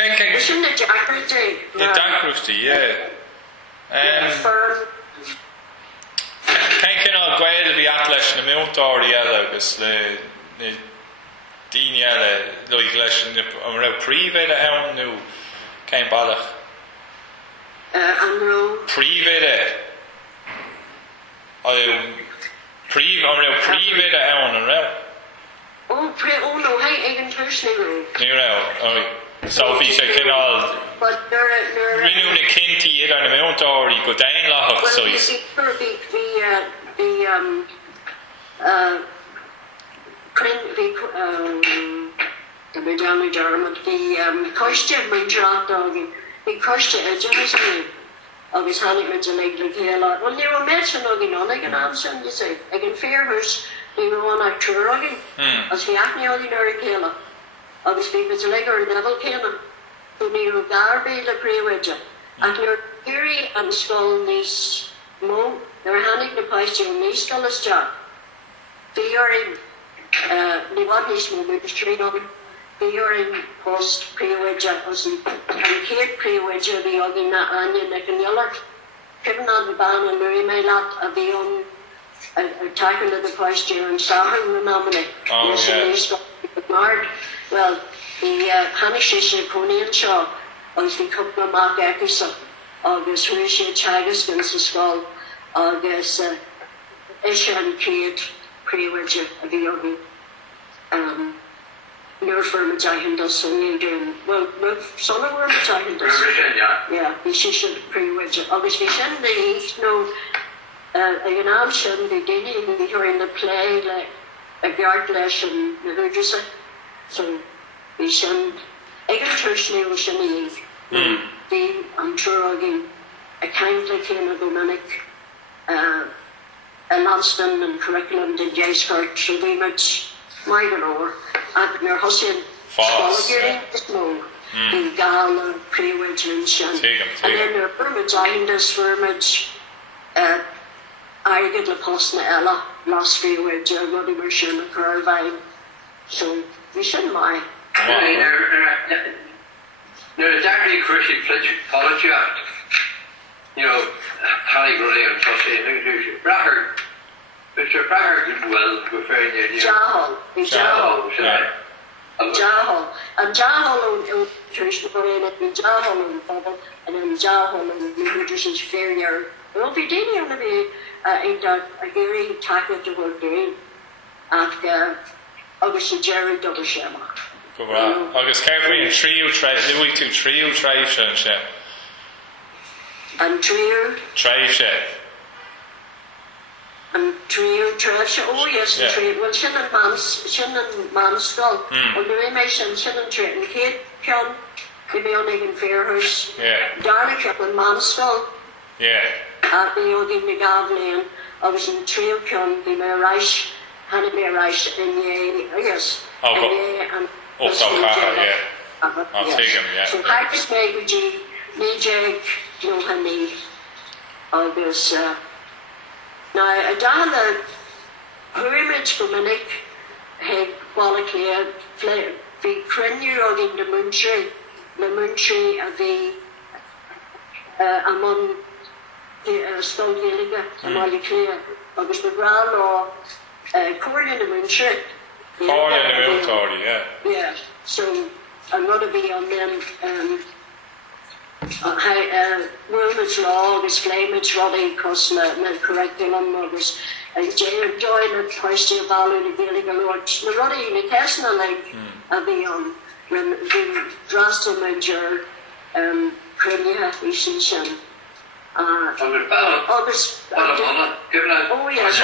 It's in the jacket day. The Dancrusty, yeah. Can I Gaeilge be at leis na Múinteoir agus le Daoine eile like leis an raibh príomhide ann nó céim bailach? Príomhide. Príomhide ann an raibh. Oh no, hey, Egan Tursney room. Ní raibh, so bhí sé cinál rinú na cinnti iad ar na Múinteoir go daon láthach so the coiste Munteoir the coiste edges agus hannig mit a leag le chéile. Well, they were mentioned again on an answer, you say. Again, Fearhurst, they were one actor again. As we acne again or a chéile. Agus we was a leag or a devil chéile. So we were garby le pre-wedge. And your theory and skull these mo, they were handig the pasture and these skull is job. They are in, they want these mo, we was trained on it. They are in post pre-wedge and Kate pre-wedge the ogin na anya na canyola. Kevin on the ban and Mary may lot of the attacking of the pasture and Seáin the nominate. Oh, yeah. Mard, well, the Hanishish Ponian Shaw, agus the couple of Mark Eccleston, agus Rishi Chagas against the skull, agus Ishan Kate, Pre-Widget, of the yogi. Near for Majahindas, so you do, well, son of her Majahindas. Yeah, we should Pre-Widget. Agus we send the, no, an option, they did it during the play, like, a guard leis and the hoodress. So we send Egan Tursney was in the the I'm sure again a kindly kind of Dominic announcement and curriculum the J skirt so they much Máire over and your husband getting the Béal and pre-winch and then their permits I this for much I get the post na Ella last few with Roddy Mershon and Carl Bhain. So we shouldn't mind. There's actually a Christian college act. You know, Harry Gray and Trustee, Braher. Mr. Braher did well, we're very near you. Jahal. And Jahal on Christian Brain and Jahal on Phobal and then Jahal on the Hoodress Fair. Well, we did want to be a very tackle to work doing at August Jerry Double Shema. August Carefree trio try Louis to trio try shit. And trio and trio trash. Oh yes, the trio. Well, Shannon Man's skull. Well, the way my Shannon Trent and Kate John, the Bhéal Feirste. Yeah. Darla Kaplan Man's skull. Yeah. The yogi Gaeilge, I was in trio John, the Mháire, Hannah Mháire, and yes. And I'll take him, yeah. So Harkus Meguji, Nijag, Ngíomhaíocht, agus now Adana Pyramid Dominic had Quality Phlé, the Crenure in the Munchie of the among the Stone Gaeilge, among clear, agus the Grand Law, Corn in the Munchie. Corn in the Múinteoir, yeah. Yeah, so I'm going to be on them Wilmot's law, agus flaimage Roddy, because my curriculum, agus join the Feirste of Bhéal the Gaeilge Lord. The Roddy in the Tesla like I'll be on the Drastel Major Premier Ishin. August oh yes,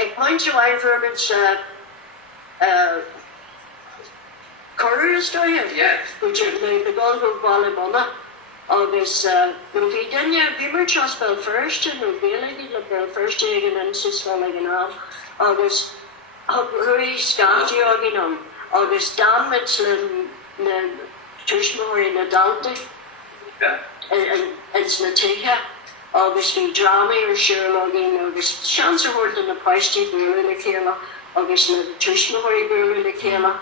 ik Múinteoir vermits Corrers do you? Yeah. Which is the Bhaile Munna. Agus we didn't be much as Bhaile Feirste and Bhéal Feirste again and Seáin and all. Agus Hurry Scotty again. Agus Danmits and Tushmore in a Dante. Yeah. And it's Natika. Agus we drama or Sherlock again. Agus chance award in the Feirste Bhéal in the chéile. Agus na Tushmore Bhéal in the chéile.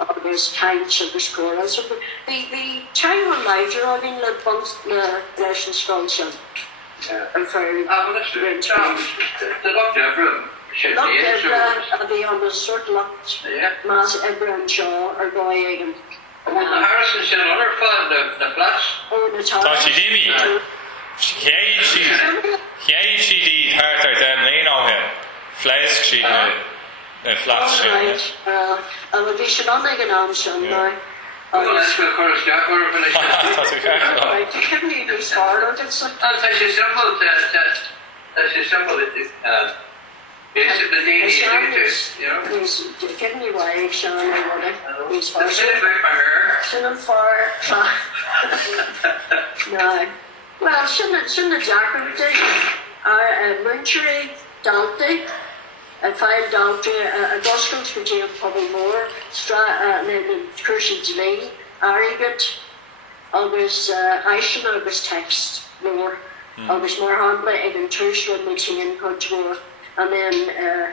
Agus Gaeilge agus scoile. So the time of life you're having the bunch the leis and scoile. I'm very the lock Labhrann should look be at the on the sort locked Mass Ebra Shaw or Gaeilge. The Harrison said another fan the flats. Oh, the top. Tá sí dimi. Chéile si dí thart ar den léon á him. Phléisc si na flats sin. And we should not make an option now. Well, let's go chorus Jack or finish. That's okay. Right, you couldn't even start on it. So That's actually simple. That's just simple. Yes, if the need is to, you know. he's giving me away, Sean, he's I'm sitting back my hair. shouldn't far. No. Well, shouldn't Jack have done? Munchie, Dante, and five Dante, a gospel to Jail Phobal more, and then Kirsten's Lee, Arigat, August Aishan, August text more, August more humbly, and Turshlin mixing in Couture, and then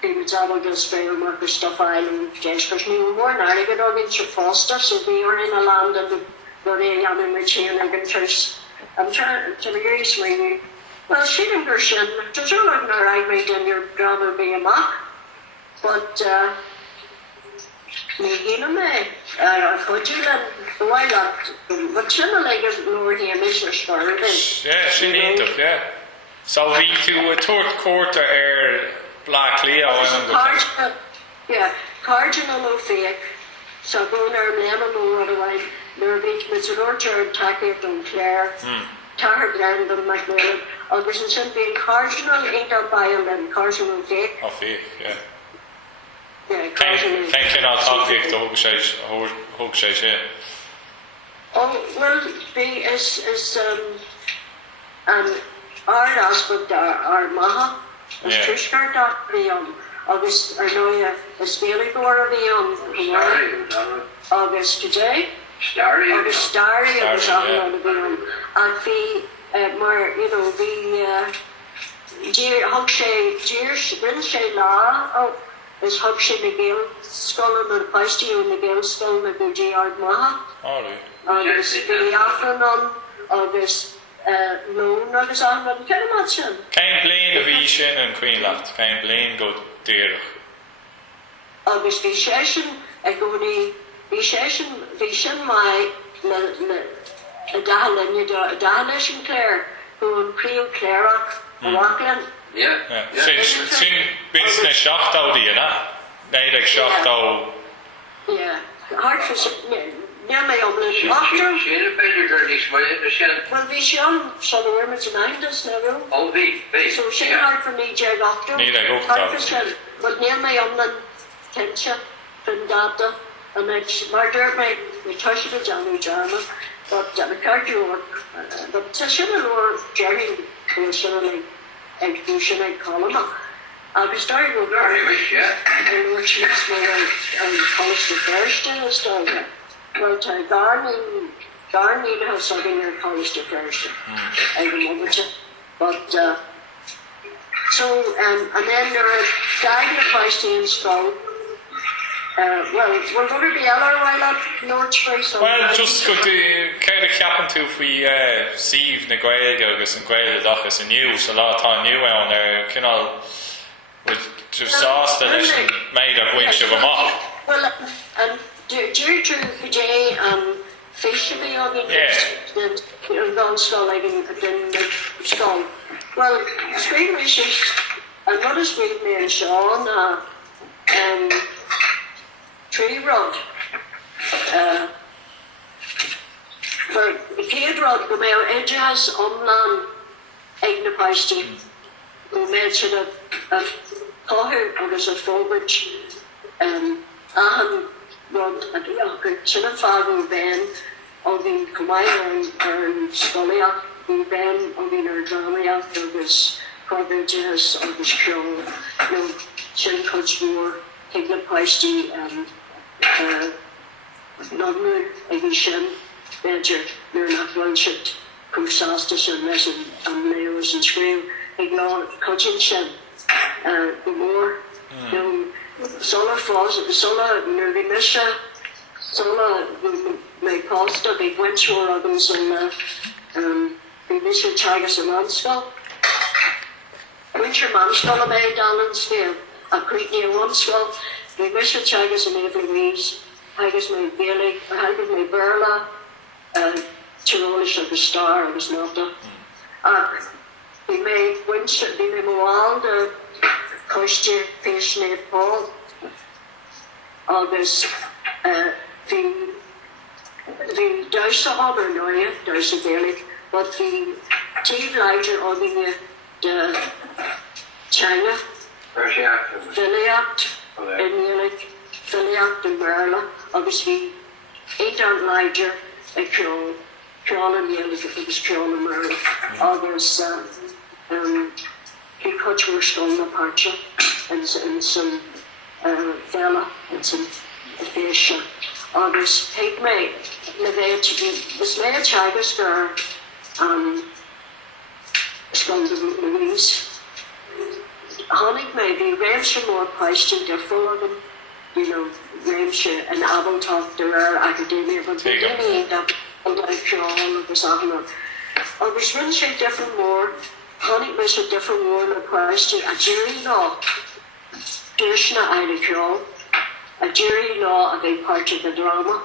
David Zabogas, Bhéal Marcus, Stuff Island, Jessica's new more, and Arigat, August Foster, so we are in a land of the Body and the Machine, and Church. I'm trying to be really swingy. Well, she didn't go sin. There's no one I made in your drama be a mock. But, me hina me. Could you then, why not? But similarly, there's no here, Mr. Starr. Yeah, she need to, yeah. So we to a third quarter Black Leo and yeah, cardinal of fake. So go there, lemon, otherwise, there be Mr. Orchard, tacaíocht on Clare, Tahar Brandon, McMillan, agus in sin being cardinal, ain't out Bhéal and cardinal fake. Oh, fake, yeah. Yeah, cardinal. Thank you, not tacaíocht the hug say, yeah. Oh, well, be is our aspect, our maha, is Trishkart up the August or no, is Béal go the August today. Stair. August Stair was on the beyond. And the more the hug say when say law is hug say the scoile and the feisty and the scoile and the Ard maha. August the afternoon August. No, not as on, but can you imagine? Cain Blaine of Ishin and Queen Lot. Cain Blaine go dear. August the session, I go the session, vision my a Dahalin Clare, who Cream Clarerock, Rockland. Yeah. Sin Vincent shocked out here, na? They like shocked out. Yeah, hard for near my own Doctor. She had a better journey, well, Seáin, so the women's mind us now. Oh, bith. So she hard for me, Jay Doctor. But near my own tension, from data, and it's Mháire, we touched the Johnny German, but the cardio, but should have more Jerry, personally, execution and column. We started with her, and we're she was my college the first and started. Well, Garney has something in college the first. I remember it. But, so, and then there are Gaeilge Feirste in scoile. Well, we're going to be out while up North Trace. Well, just go to kind of capping to if we see the Gaeilge agus and Gaeilge agus and news a lot of time new on there, you know, with just asked the lesson made of which of them up. Well, and due to the fish to be on the Bunscoil like in the scoile. Well, screen wishes, another screen me and Seáin, tree rod. But the kid rod go out edges on land, egg the pasty, who made sort of coher, agus a foliage, rod at the yoker, sin a fágu bhain, on the Mháire and scoile, the bhain on the dramaíocht, agus coverage, agus show, sin coach more, take the pasty, non-moon, egg sin, badger, they're not one-shit, cruisastis and messing, and layers and screw, ignore coaching sin, the more, solar falls, solar nearly miss solar may cost a big winch or others and the mission Chagas and Bunscoil. Winter Bunscoil may down in Stair, a creek near Bunscoil, the mission Chagas and every weeks, Haggis may Bhéal, Haggis may Bhéal, Tirolish of the Star, it was not the. We may winter, we may Mháire, the Coiste, Fish, Paul, August, the Dúsa Ober Noia, Dúsa Bhéal, but the Tiv Lighter on the China, Philiacht, in Munich, Philiacht and Bhéal, obviously, 8 on Lighter, a Crawl and Munich, it was Crawl and Bhéal, August, he cut your stone apart, and some fella, and some fish. August, take me, this may a Chagas girl, Scone the Louise. Honey may be ranch more priced and different of them, ranch and Abel talk to her academia, but they didn't end up all of the Sahana. August, ranch different more. Honey was a different one of question. A jury law. Dúshna Irish a jury law a big part of the drama.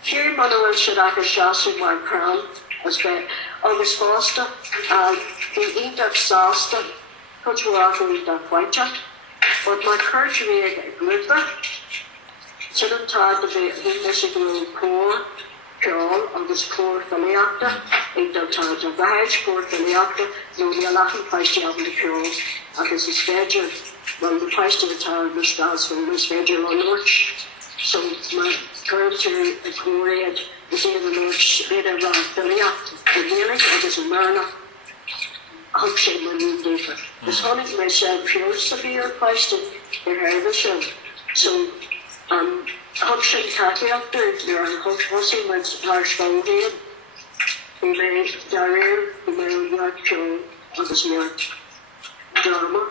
Fear Munna should have a shot in my crown as the August Feirste and the eat of Sasta, which were often eat of white. But my courage made a grouper. Shouldn't have to be a poor. Bhéal agus cór filiachta, ag dultad a bhaid cór filiachta, nó ní a lachan Feirste ab na Bhéal, agus is féidir, well, the Feirste atá na stát from is féidir an Lorch. So my current a córéad is in the Lorch, féidir ra filiachta, the Gaeilge agus an Mháire, hug sé man ní défa. Is honnig me sé Feirste bhí ar Feirste, heirde sin. So, hug sé tacaíocht there an hug hossing with our scoile. We made Stair, we made Múinteoir, agus neart drama,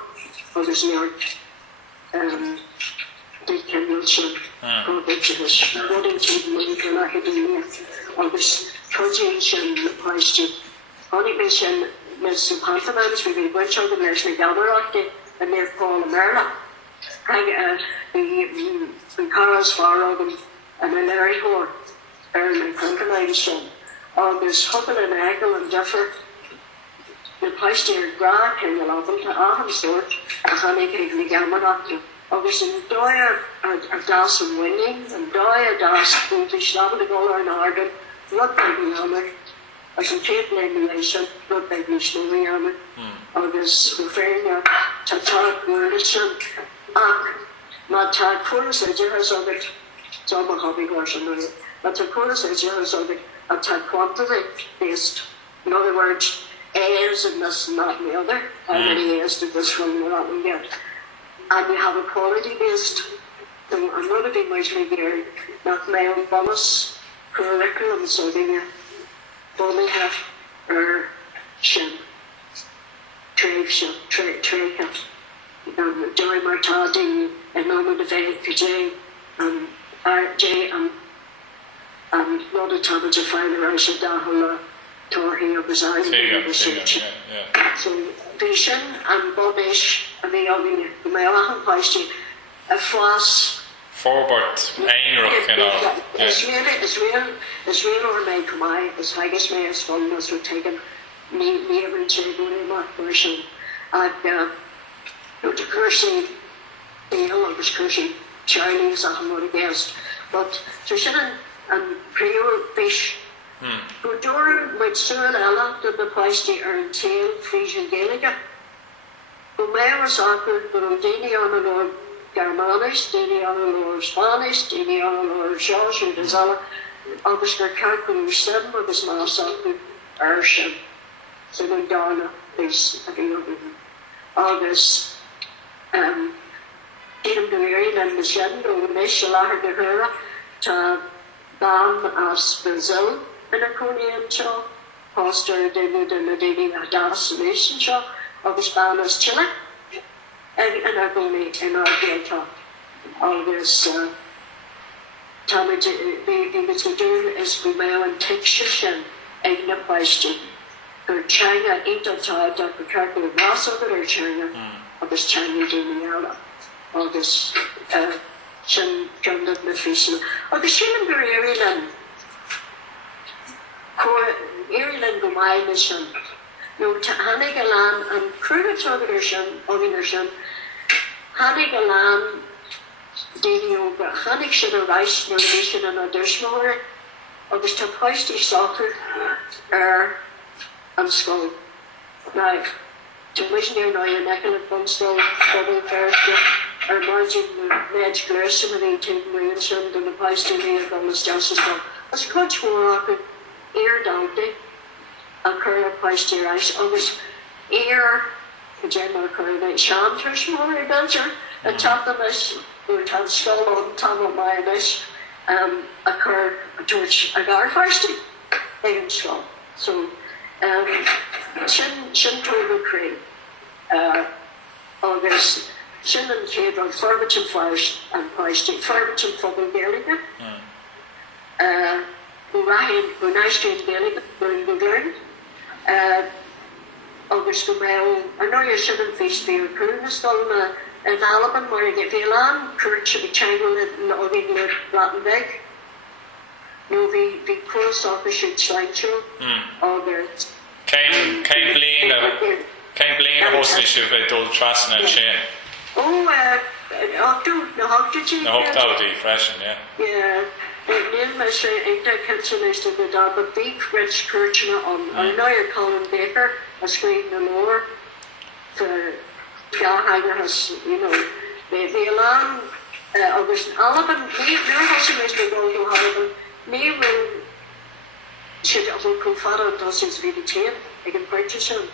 agus neart the convention, provincials, running to the medical academia, agus coordination Feirste. Honnig me sin mis the pantomimes we made which of the leis ngíomhaíocht and near Mháire. The Carlos Farrogan and an Larry Hore, Early Conclination, August Phobal and Aggle and Duffer, the Feirste Gra, and the Labhrann to Aham sort, a honey cake the Gaeilge, August and Doyer a das and winning, and Doyer das, English Labhrann to go in Arden, not baby hammer, as a cheap nation, not baby snowy hammer, August referring to talk words Mata chorus has of it, so my hobby version of it. But the chorus has of it, a type quantity based. In other words, A's and this and that and the other. How many A's did this one and that one get? And you have a quality based. So I'm going to be mostly here, not my own bonus curriculum, so they only have shin, trade, Joy Martadi and Norman de J and RJ and not a time to find the Russia Dahula Torhi of the So Vision and Bobish and the Yogi, the Mháire Feirste, a fuss. Forward, Einrach, you know. It's real or made come I, as Haggis may as fun as we're taking me every day going in my version. And the cursing, Béal agus cursing, Chinese and what against. But so Seáin and Prior Fish, who during with Sir Ella did the Feirste earn tail, Frisian Gaeilge. Who Mháire offered the Dini on the Lord Germanish, Dini on the Lord Spanish, Dini on the Lord George and Dazala, August Gerkanku Seven of his master, Ershin, so then Donna, this, I think August. Dieram de Mary and the Shen, or the Mish, Lahar de Hura, to Bam as Brazil, and a Conian Shaw, Foster, David, and the David Das Nation Shaw, August Bam as Chile, and our Goni in our Gaeilge. August Tommy, the to do is Bhéal and Texas and the Feirste. China, ain't a child, Dr. Kirkland, also the China. Agus China Déanann agus sin gandad na físna. Agus sin an gur Ireland go Máire sin. No hannig a lán an cruúgatá sin ógin sin. Hannig a lán daoine óga. Hannig sin a reis nó sin an a dúshláin agus tá Feirste soccer an scoil. Now, to wish near now your neck and Bunscoil, Bhaile Feirste, or margin the edge glurson and 18 million son, and the Feirste vehicle was just as well. As a coach more often, ear Dante, a curl of Feirste rice, always ear, the general curl of Seáin, there's more adventure, and top of us, we were taught skull on top of Máire a curl, a torch, a guard Feirste, and skull. So, sin tóga cré agus sin an chéad an Feirste and Feirste, Feirste and Phobal Gaeilge. Go rahin, go naistrid Gaeilge, go learn. agus go mé I know you're sin an fís bí cúna scoil in Labhrann mar ag Bhéal cuairt se bhí teangail in ógin le Labhrann. No, the post office in Slideshow. Agus. Céim bliain a hosna si bheith dul trasna sin. Oh, na hochtaí freisin, yeah. Yeah. Níl me sé ag cancionista go dá, but big rich curtain on. I know you're Colin Baker, a screen the lower for Gaeilge has, you know, Bhéal agus Labhrann, níor hosinista go to Labhrann. Me will should have a co-father does his VDT, I can purchase him.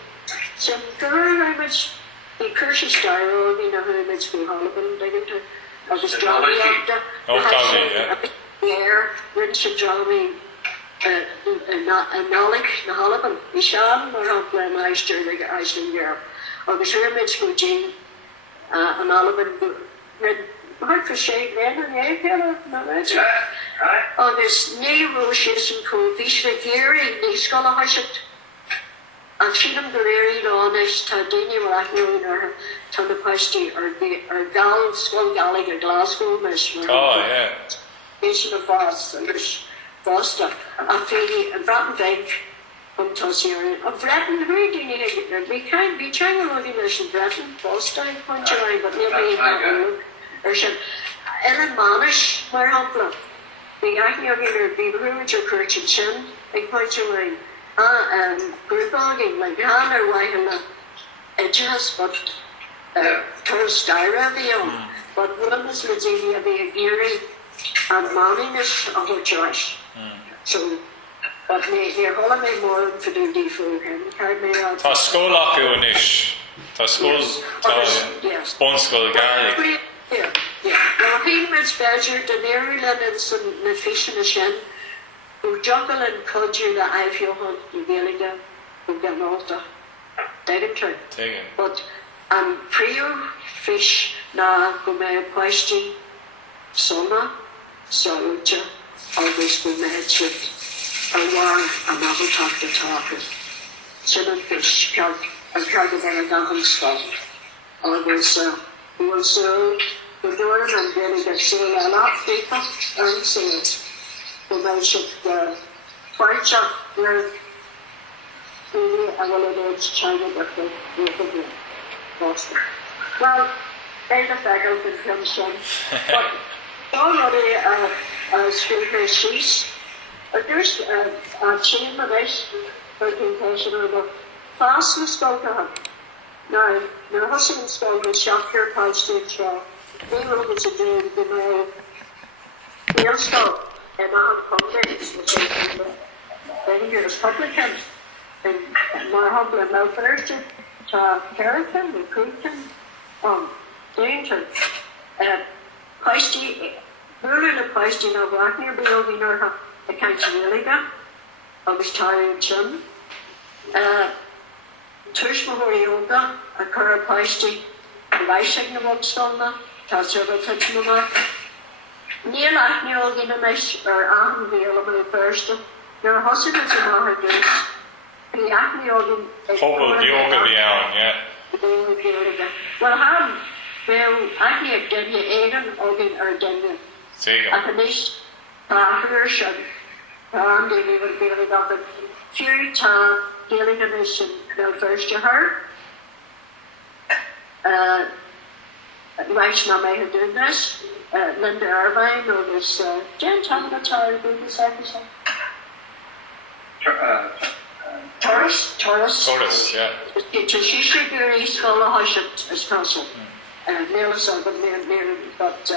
So, very much the curse is Stair, you know, how much we Labhrann, they get to, I was Johnny after. Yeah, Richard Johnny, knowledge, the Labhrann, Seáin, or not Glen Eister, like Iceland Europe. I was very much go Jean, and Labhrann, hard for shade then, and yeah, no, that's right. Agus níl roisias an cóbhís le géirí ní scoile haisicht. Ach siadam go léirí láis tá daine bhreaithniúin ar tá na páistí ar gáil scoil Gaeilge ar Glasgow meis. Oh, yeah. Éis na bás agus básta. A fé an Bratton an tosíar. A Bratton rí daine heigir. Bhí teangail ódí leis an Bratton básta ag pointteáin, but níl bhí ar sin. Ellen Manish mar hapla. Bhí aithneogainn ar bhíomhaíocht ar cuairt an sin ag pointteáin. Grúpágainn le bhean ar waithana edges, but tar Stair a bhí an. But bhuamas le daoine a bhí a géirí an máinis a thuirteáis. So, but níor thola mé mór an fidúdí fú him. Tá scoil acu inis. Tá scoil Bunscoil Gaeilge. Yeah. Now, he was better than Ireland and some efficient shin who juggle and culture the Ivy hunt, the Gaeilge, who get Malta. Taken. But Prio fish na go me poisty summer, Salucha, always go me chip, a war, a novel talk to talk. Chilling fish, a crowd of a down skull. Always, was the door and then get say a lot of people and say it. We should watch up where really I will age China but the Boston. Well, there's a faculty function. But already school here she's there's a chain of this presentation of the class we spoke of. Now, the husband spoke with Shopper Postage. They were able to do the Bhéal Feirste and non-publics, which is then you're Republican, and more humble and Bhéal Feirste, to Carrington, Recruiting, Danger, Postage, really the Postage of Blackmere, below we know the Gaeilge, agus Tair Chin. Dúshraith a chur páistí leis na Bunscoil tá sibh tuitneamh. Níl aithneogainn meis ar an Bhéal Feirste nar thosaigh is a maithe dús. Bhí aithneogainn Phobal bhí ann, yeah. Well, han bhfuil aithneogainn duine éigean ógainn ar duine. A chanis táthar sin tá an duine bhfuil Bhéal agad fiúr tá Gaeilge is Bhéal Feirste her. Leis na mé her doing this. Linda Irvine or this Jen Tamatari doing this episode. Taurus, yeah. She should be a scholar Hashit as council. Nearly but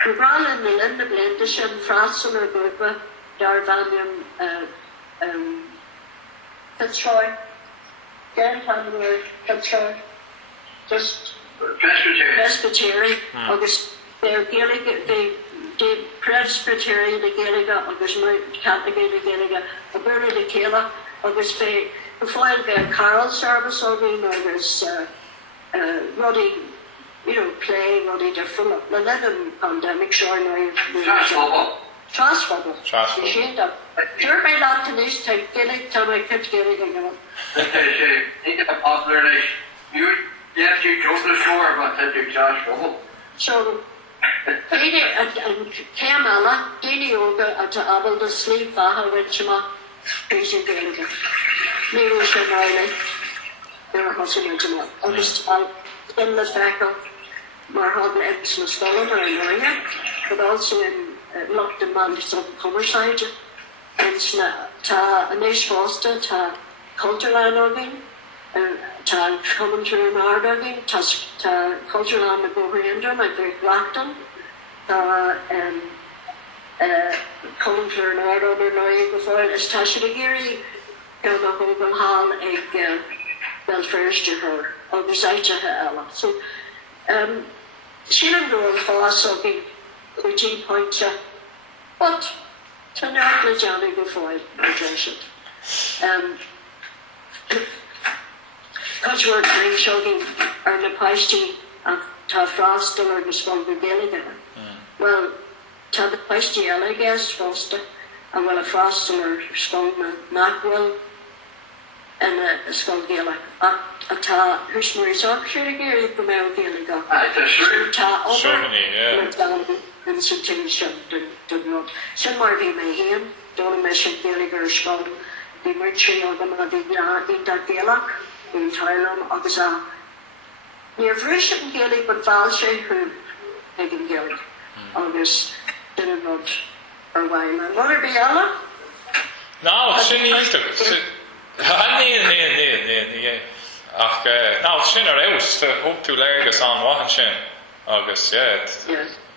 Cabral and Melinda Blendishan, Frassen or Grupa, Darvanium Fitzroy, Jen Tamatari, Fitzroy, just Presbytery, August they're Gaeilge, the Presbytery, the Gaeilge, August Catholic Gaeilge, a Bury the chéile, August the Foil the Carol service, August Roddy, you know, phlé, Roddy different. The Labhrann pandemic, sure, now. Phobal. Phobal. You see that? You're made out to this type, Gaeilge, tell me, kids Gaeilge, you know. I think it's popular, like, yes, you drove the shore, but I do Phobal. So, Dini and Kamala, Dini Yoga at the Abel the sleep, Vaha, Winchima, Easy Gaeilge. Me was in Máire, they were hustling into me. Agus in the faculty, Marhad and Edson Scoile, or in Mháire, but also in locked in Manchester Comerside. It's ta Nice Feirste, ta Cultural organ, ta Commentary organ, ta Cultural Magoriander, my great Rockton, ta Commentary organ, no before it's Tashirigiri, down the Phobal Hall, egg Bhéal Feirste her, or beside her. So, she didn't go fast, so be 18 points, but to not let Johnny before I dress it. Because we're trying showing our Nepasti and ta Frost or the Skull Gaeilge. Well, ta the Pasti, I guess, Frost, and well, a Frost or Skull Mackwell and a Skull Gaeilge. Ta who's more is up here again, the Male Gaeilge. Ta over. And some things did not. Some more be my hand, don't miss a Gaeilge or Skull. The merchant of them in that Gaeilge, in Thailand, agus near Frisch and Gaeilge, but Valshay who making Gaeilge. Agus didn't not or why my mother Béal? No, it's in the Ach, no, it's in our house, up to Legas on Wahan Agus, yes.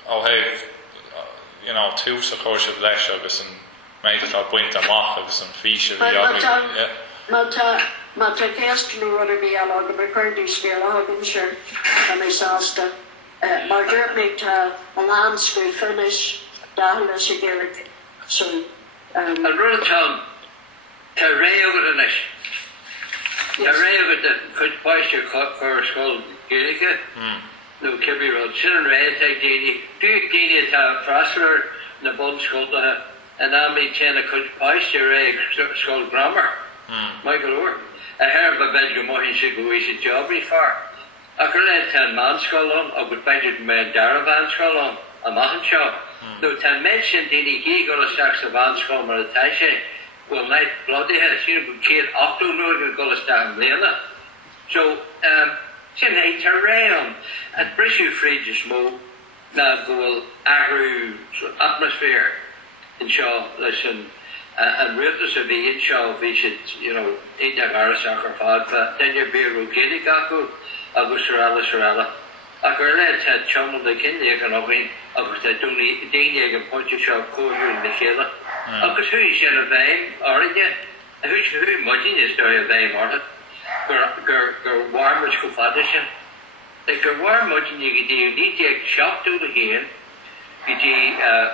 I'll have, you know, two supports of leis agus and made it all bunú agus and feadh But I guess to know what a Béal or the recording scale, I'm sure, and I saw that Mháire made a land school finish, down as a Gaeilge. So, I'll run a town, to Ray over the next. To Ray over the could buy your cup for a school Gaeilge. No, Kibby Road. Children raised like Dini. Do you Dini to prosper in the Bunscoil and I made 10 a could pass your school grammar. Michael Orr. I heard about Belgium more he should go easy job far. I could let 10 man school on, I would budget my Daravan school on, a mountain shop. No, 10 mentioned Dini, he got a sax of van school, Maritashi. Well, night bloody head, she would kid Octo Road and go to Stair Lena. So, Sinna terrain at Brishu Fridge Mo now go Aru atmosphere in Shaw listen and Rivers of the in Shaw visit, you know, in the Garasaka Fad, then you be a Rugili Gaku, Agus Sarala. A girl had chum the Kindy and Owen, Agus the Dania and Poncho Shaw Corner in the Chéile. Agus who is in a vein, Origin, who Mudging is there a vein, Martin. Gur warm is go fadishin. Like gur warm mudging you need to shop to the game. You do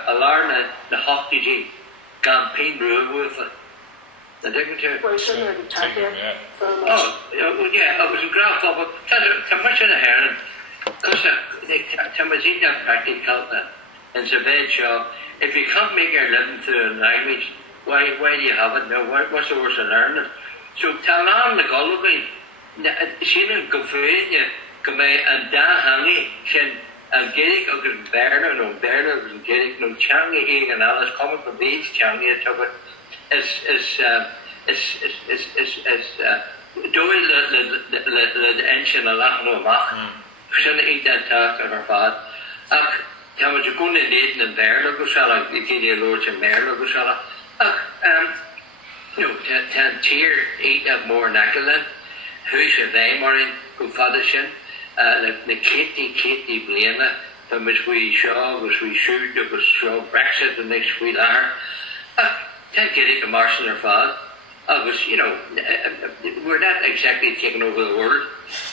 alarm the hockey campaign rule with it. The dignitary. well, shouldn't have attacked it. Oh, yeah, I was a graph of it. Tell much in the hair. Because tell much in that practical and it's a bad job. If you can't make your living through a language, why do you have it? No, what's the worst of learning? So Talan the Gulligan, she didn't go for it, come and da hangy, shin and Gaeilge or Bhain no Bhain and Gaeilge no Changi and Alice coming from these Changi took it doing the engine a lot no mach. Shouldn't eat that talk of her fad. How would you go in the and Bhain or Gusala, you get your lords and Mháire or Gusala. No, ten tier eat up more nackland. Who's your name or in go fadishin? The Katie Blana, from which we saw, was we shoot, it was show Brexit the next week hour. Ten Gaeilge Marshall or fad. Was, you know, we're not exactly taking over the world,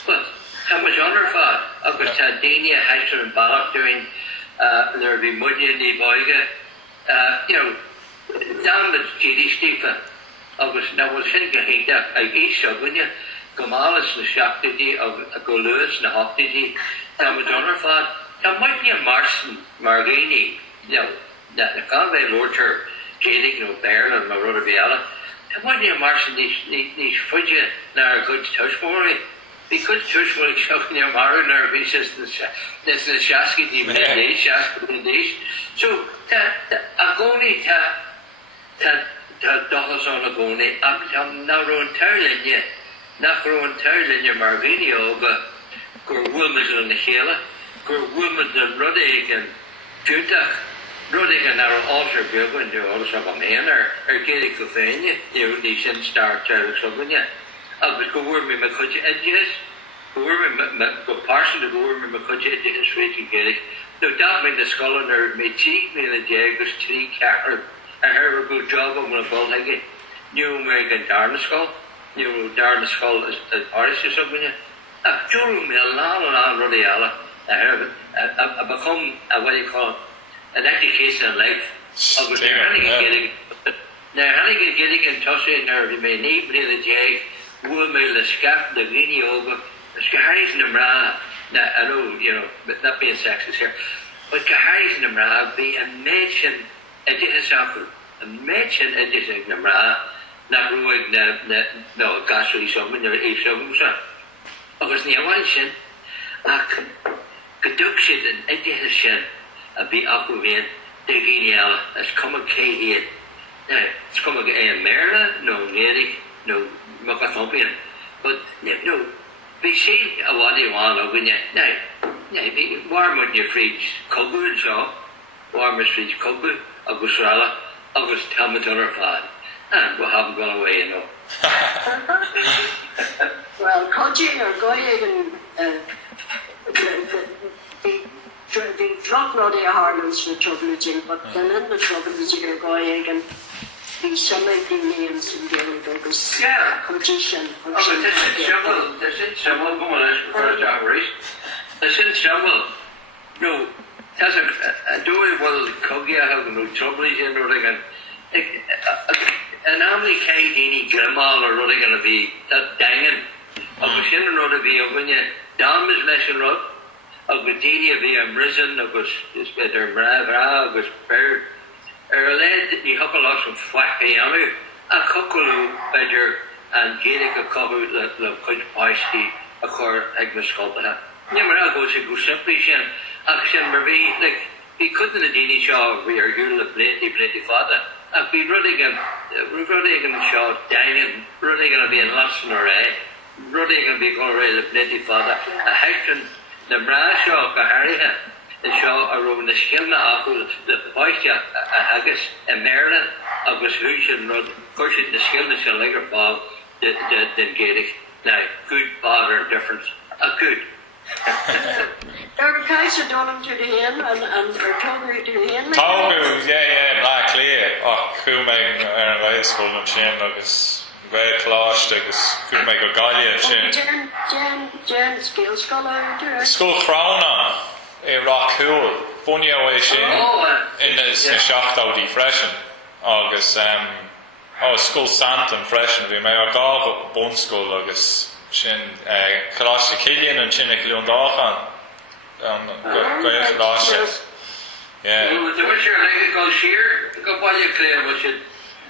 but how much on her fad? Was Dania, Hester and Ballock doing, there would be Muddy and the Boyga, you know, down the G.D. Stephen. Agus now was hinga hita a isha when you Gamalis the Shakti of go Lewis and Hoptiji, Tamadonner fad, Tam might be a Marson Margini, you know, na gan bheith lóirtear Gaeilge nó Béal an mar rud a Bhéal. Tá bhain ní marsin níos fuide nar good tuismóí. Bhí good tuismóí seach ní Mháire nar bhí na seacaí ní mBéal seacaí níos. So a gcónaí tá dochas an a gcónaí ach tá ná rón teirlinne nach rón teirlinne mar bhíine óga gur bhfuilmid an na chéile gur bhfuilmid na rud éigean fiúteach rud éigean ar an áiltear beagán de álas a bhain ar Gaeilge go féine ní sin Stair teirlich soganne agus go bhfuair mi me chuide éideas go bhfuair mi go páirsin go bhfuair mi me chuide éideas réiti Gaeilge nó dá mé na scoile ar mé 10,000 agus 3 ceathar a her go job am na bolhaige new American darna scoil new darna scoil is artist soganne a juru me la rudi ala a become a what do you call an education in life agus hannig Gaeilge an tosa nar me ní brí jeg wo me le scap the vini over skies na mra na I know you know but not being sexist here but skies na mra be a mention a mention it na mra na ruig na no gasri somen no e somusa agus ní bhain sin ach geduction and education a be aquavian de genial as come a k it's come a Máire no Máire no Macathopian but no be see a what do you want when you no be warm when you fridge cover and so warm fridge cover agus rala agus tamador fan and we haven't gone away you know. Well, coaching or going the drop not a harmless for troublesing, but then in the troublesing are going and the summer names in the August. Yeah, competition. There's several going on for a job race. There's several. No, that's a doing well. Cogia have no troublesing or like an only Kaidini grandma or really going to be that danging. I was in another be when you dam is less and rod. I was dealing be a risen. I was better brave. Was bird. Led you have a lot of flack on you. A couple better and Gaeilge a couple the quite feisty a core Agnes sculptor. Never I'll go to go simply shin. Action Marie like he couldn't a dini shaw we are you the plenty father. I'd be running shot dining, running going to be in Lawson or running going to be going to the plenty father. A hydrogen, the brass shaw, a harrihan, the shaw around the skilna apple, the voice a haggis, a Maryland, of was Lucian Rod, pushing the skilna shall like a ball, than Gaeilge. Now, good bother difference. A good. There were guys who done to the end and Togu to the end. Togu, yeah, like clear. Oh, Cúmeg ar leis school and sin agus very close agus Cúmeg go Gaeilge sin. Jen skill scholar. School Crowna in Rockcool, bunú sin in the seachtá freshen agus school Santon freshen we may our gá Bunscoil agus sin cláiste chéile an sin clún dáchan an Gaeilge láiste. Yeah. Well, the witcher like go sheer, go buy you clear with it.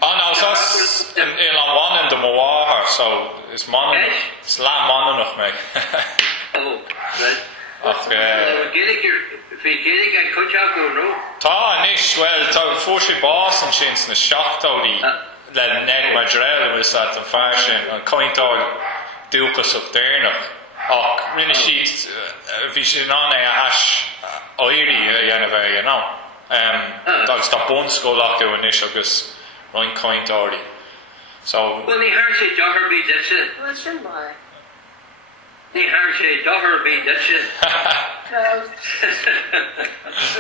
Oh no, so that's in one in the Mháire, so it's man, it's la man noch me. Oh, right. Ach, Gaeilge and coach out go no. Tá níos well, tá fóisi bás an sin na seachtáí le neg Mháire was that an fearsin an cointáil dúchas of déirnach ach rinne siad bhí sin an as oiri dhéanamh you know agus tá Bunscoil acu inis agus roin cointáirí so well ní haar sé dochar bí ditse Well, sin mai. ní haar sé dochar bí ditse Well,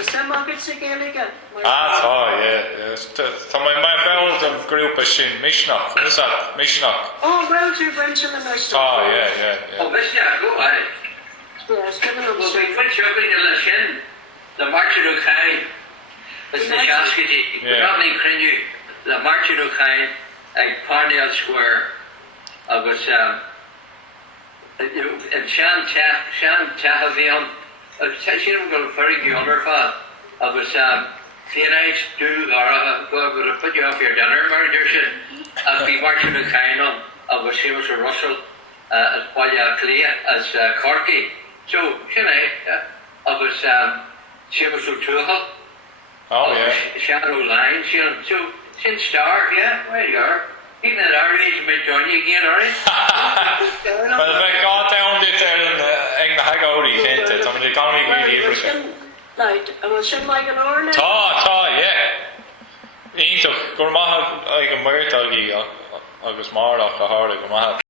some of it's a Gaeilge. yeah tá mai bhil an grúpa sin Misneach what is that Misneach Oh, well, you're Brenton and I yeah oh Misneach go ahead Yes, given them well we put shopping in the skin the Mháire Nic it's the Shaskity probably cringe the Mháire Nic ag Parnell Square agus and Seáin tahavion sin go very under fa agus Teenage do go put you off your dinner, Mary. As we marching in kind of a Seamus or Russell, as Bhaile phlé, as Corky. So, you know, of us Seamus O'Toole. Oh, yeah. Shadow line, so in Stair, yeah, where you are. Even at our age, you may join you again, alright? Well, if I got down there in the Hagori, isn't it? I mean, the economy really everything. I was in like an hour now. Tá, yeah. Ítach, gur maith ag an Mháire agus Mháire a háir go maith.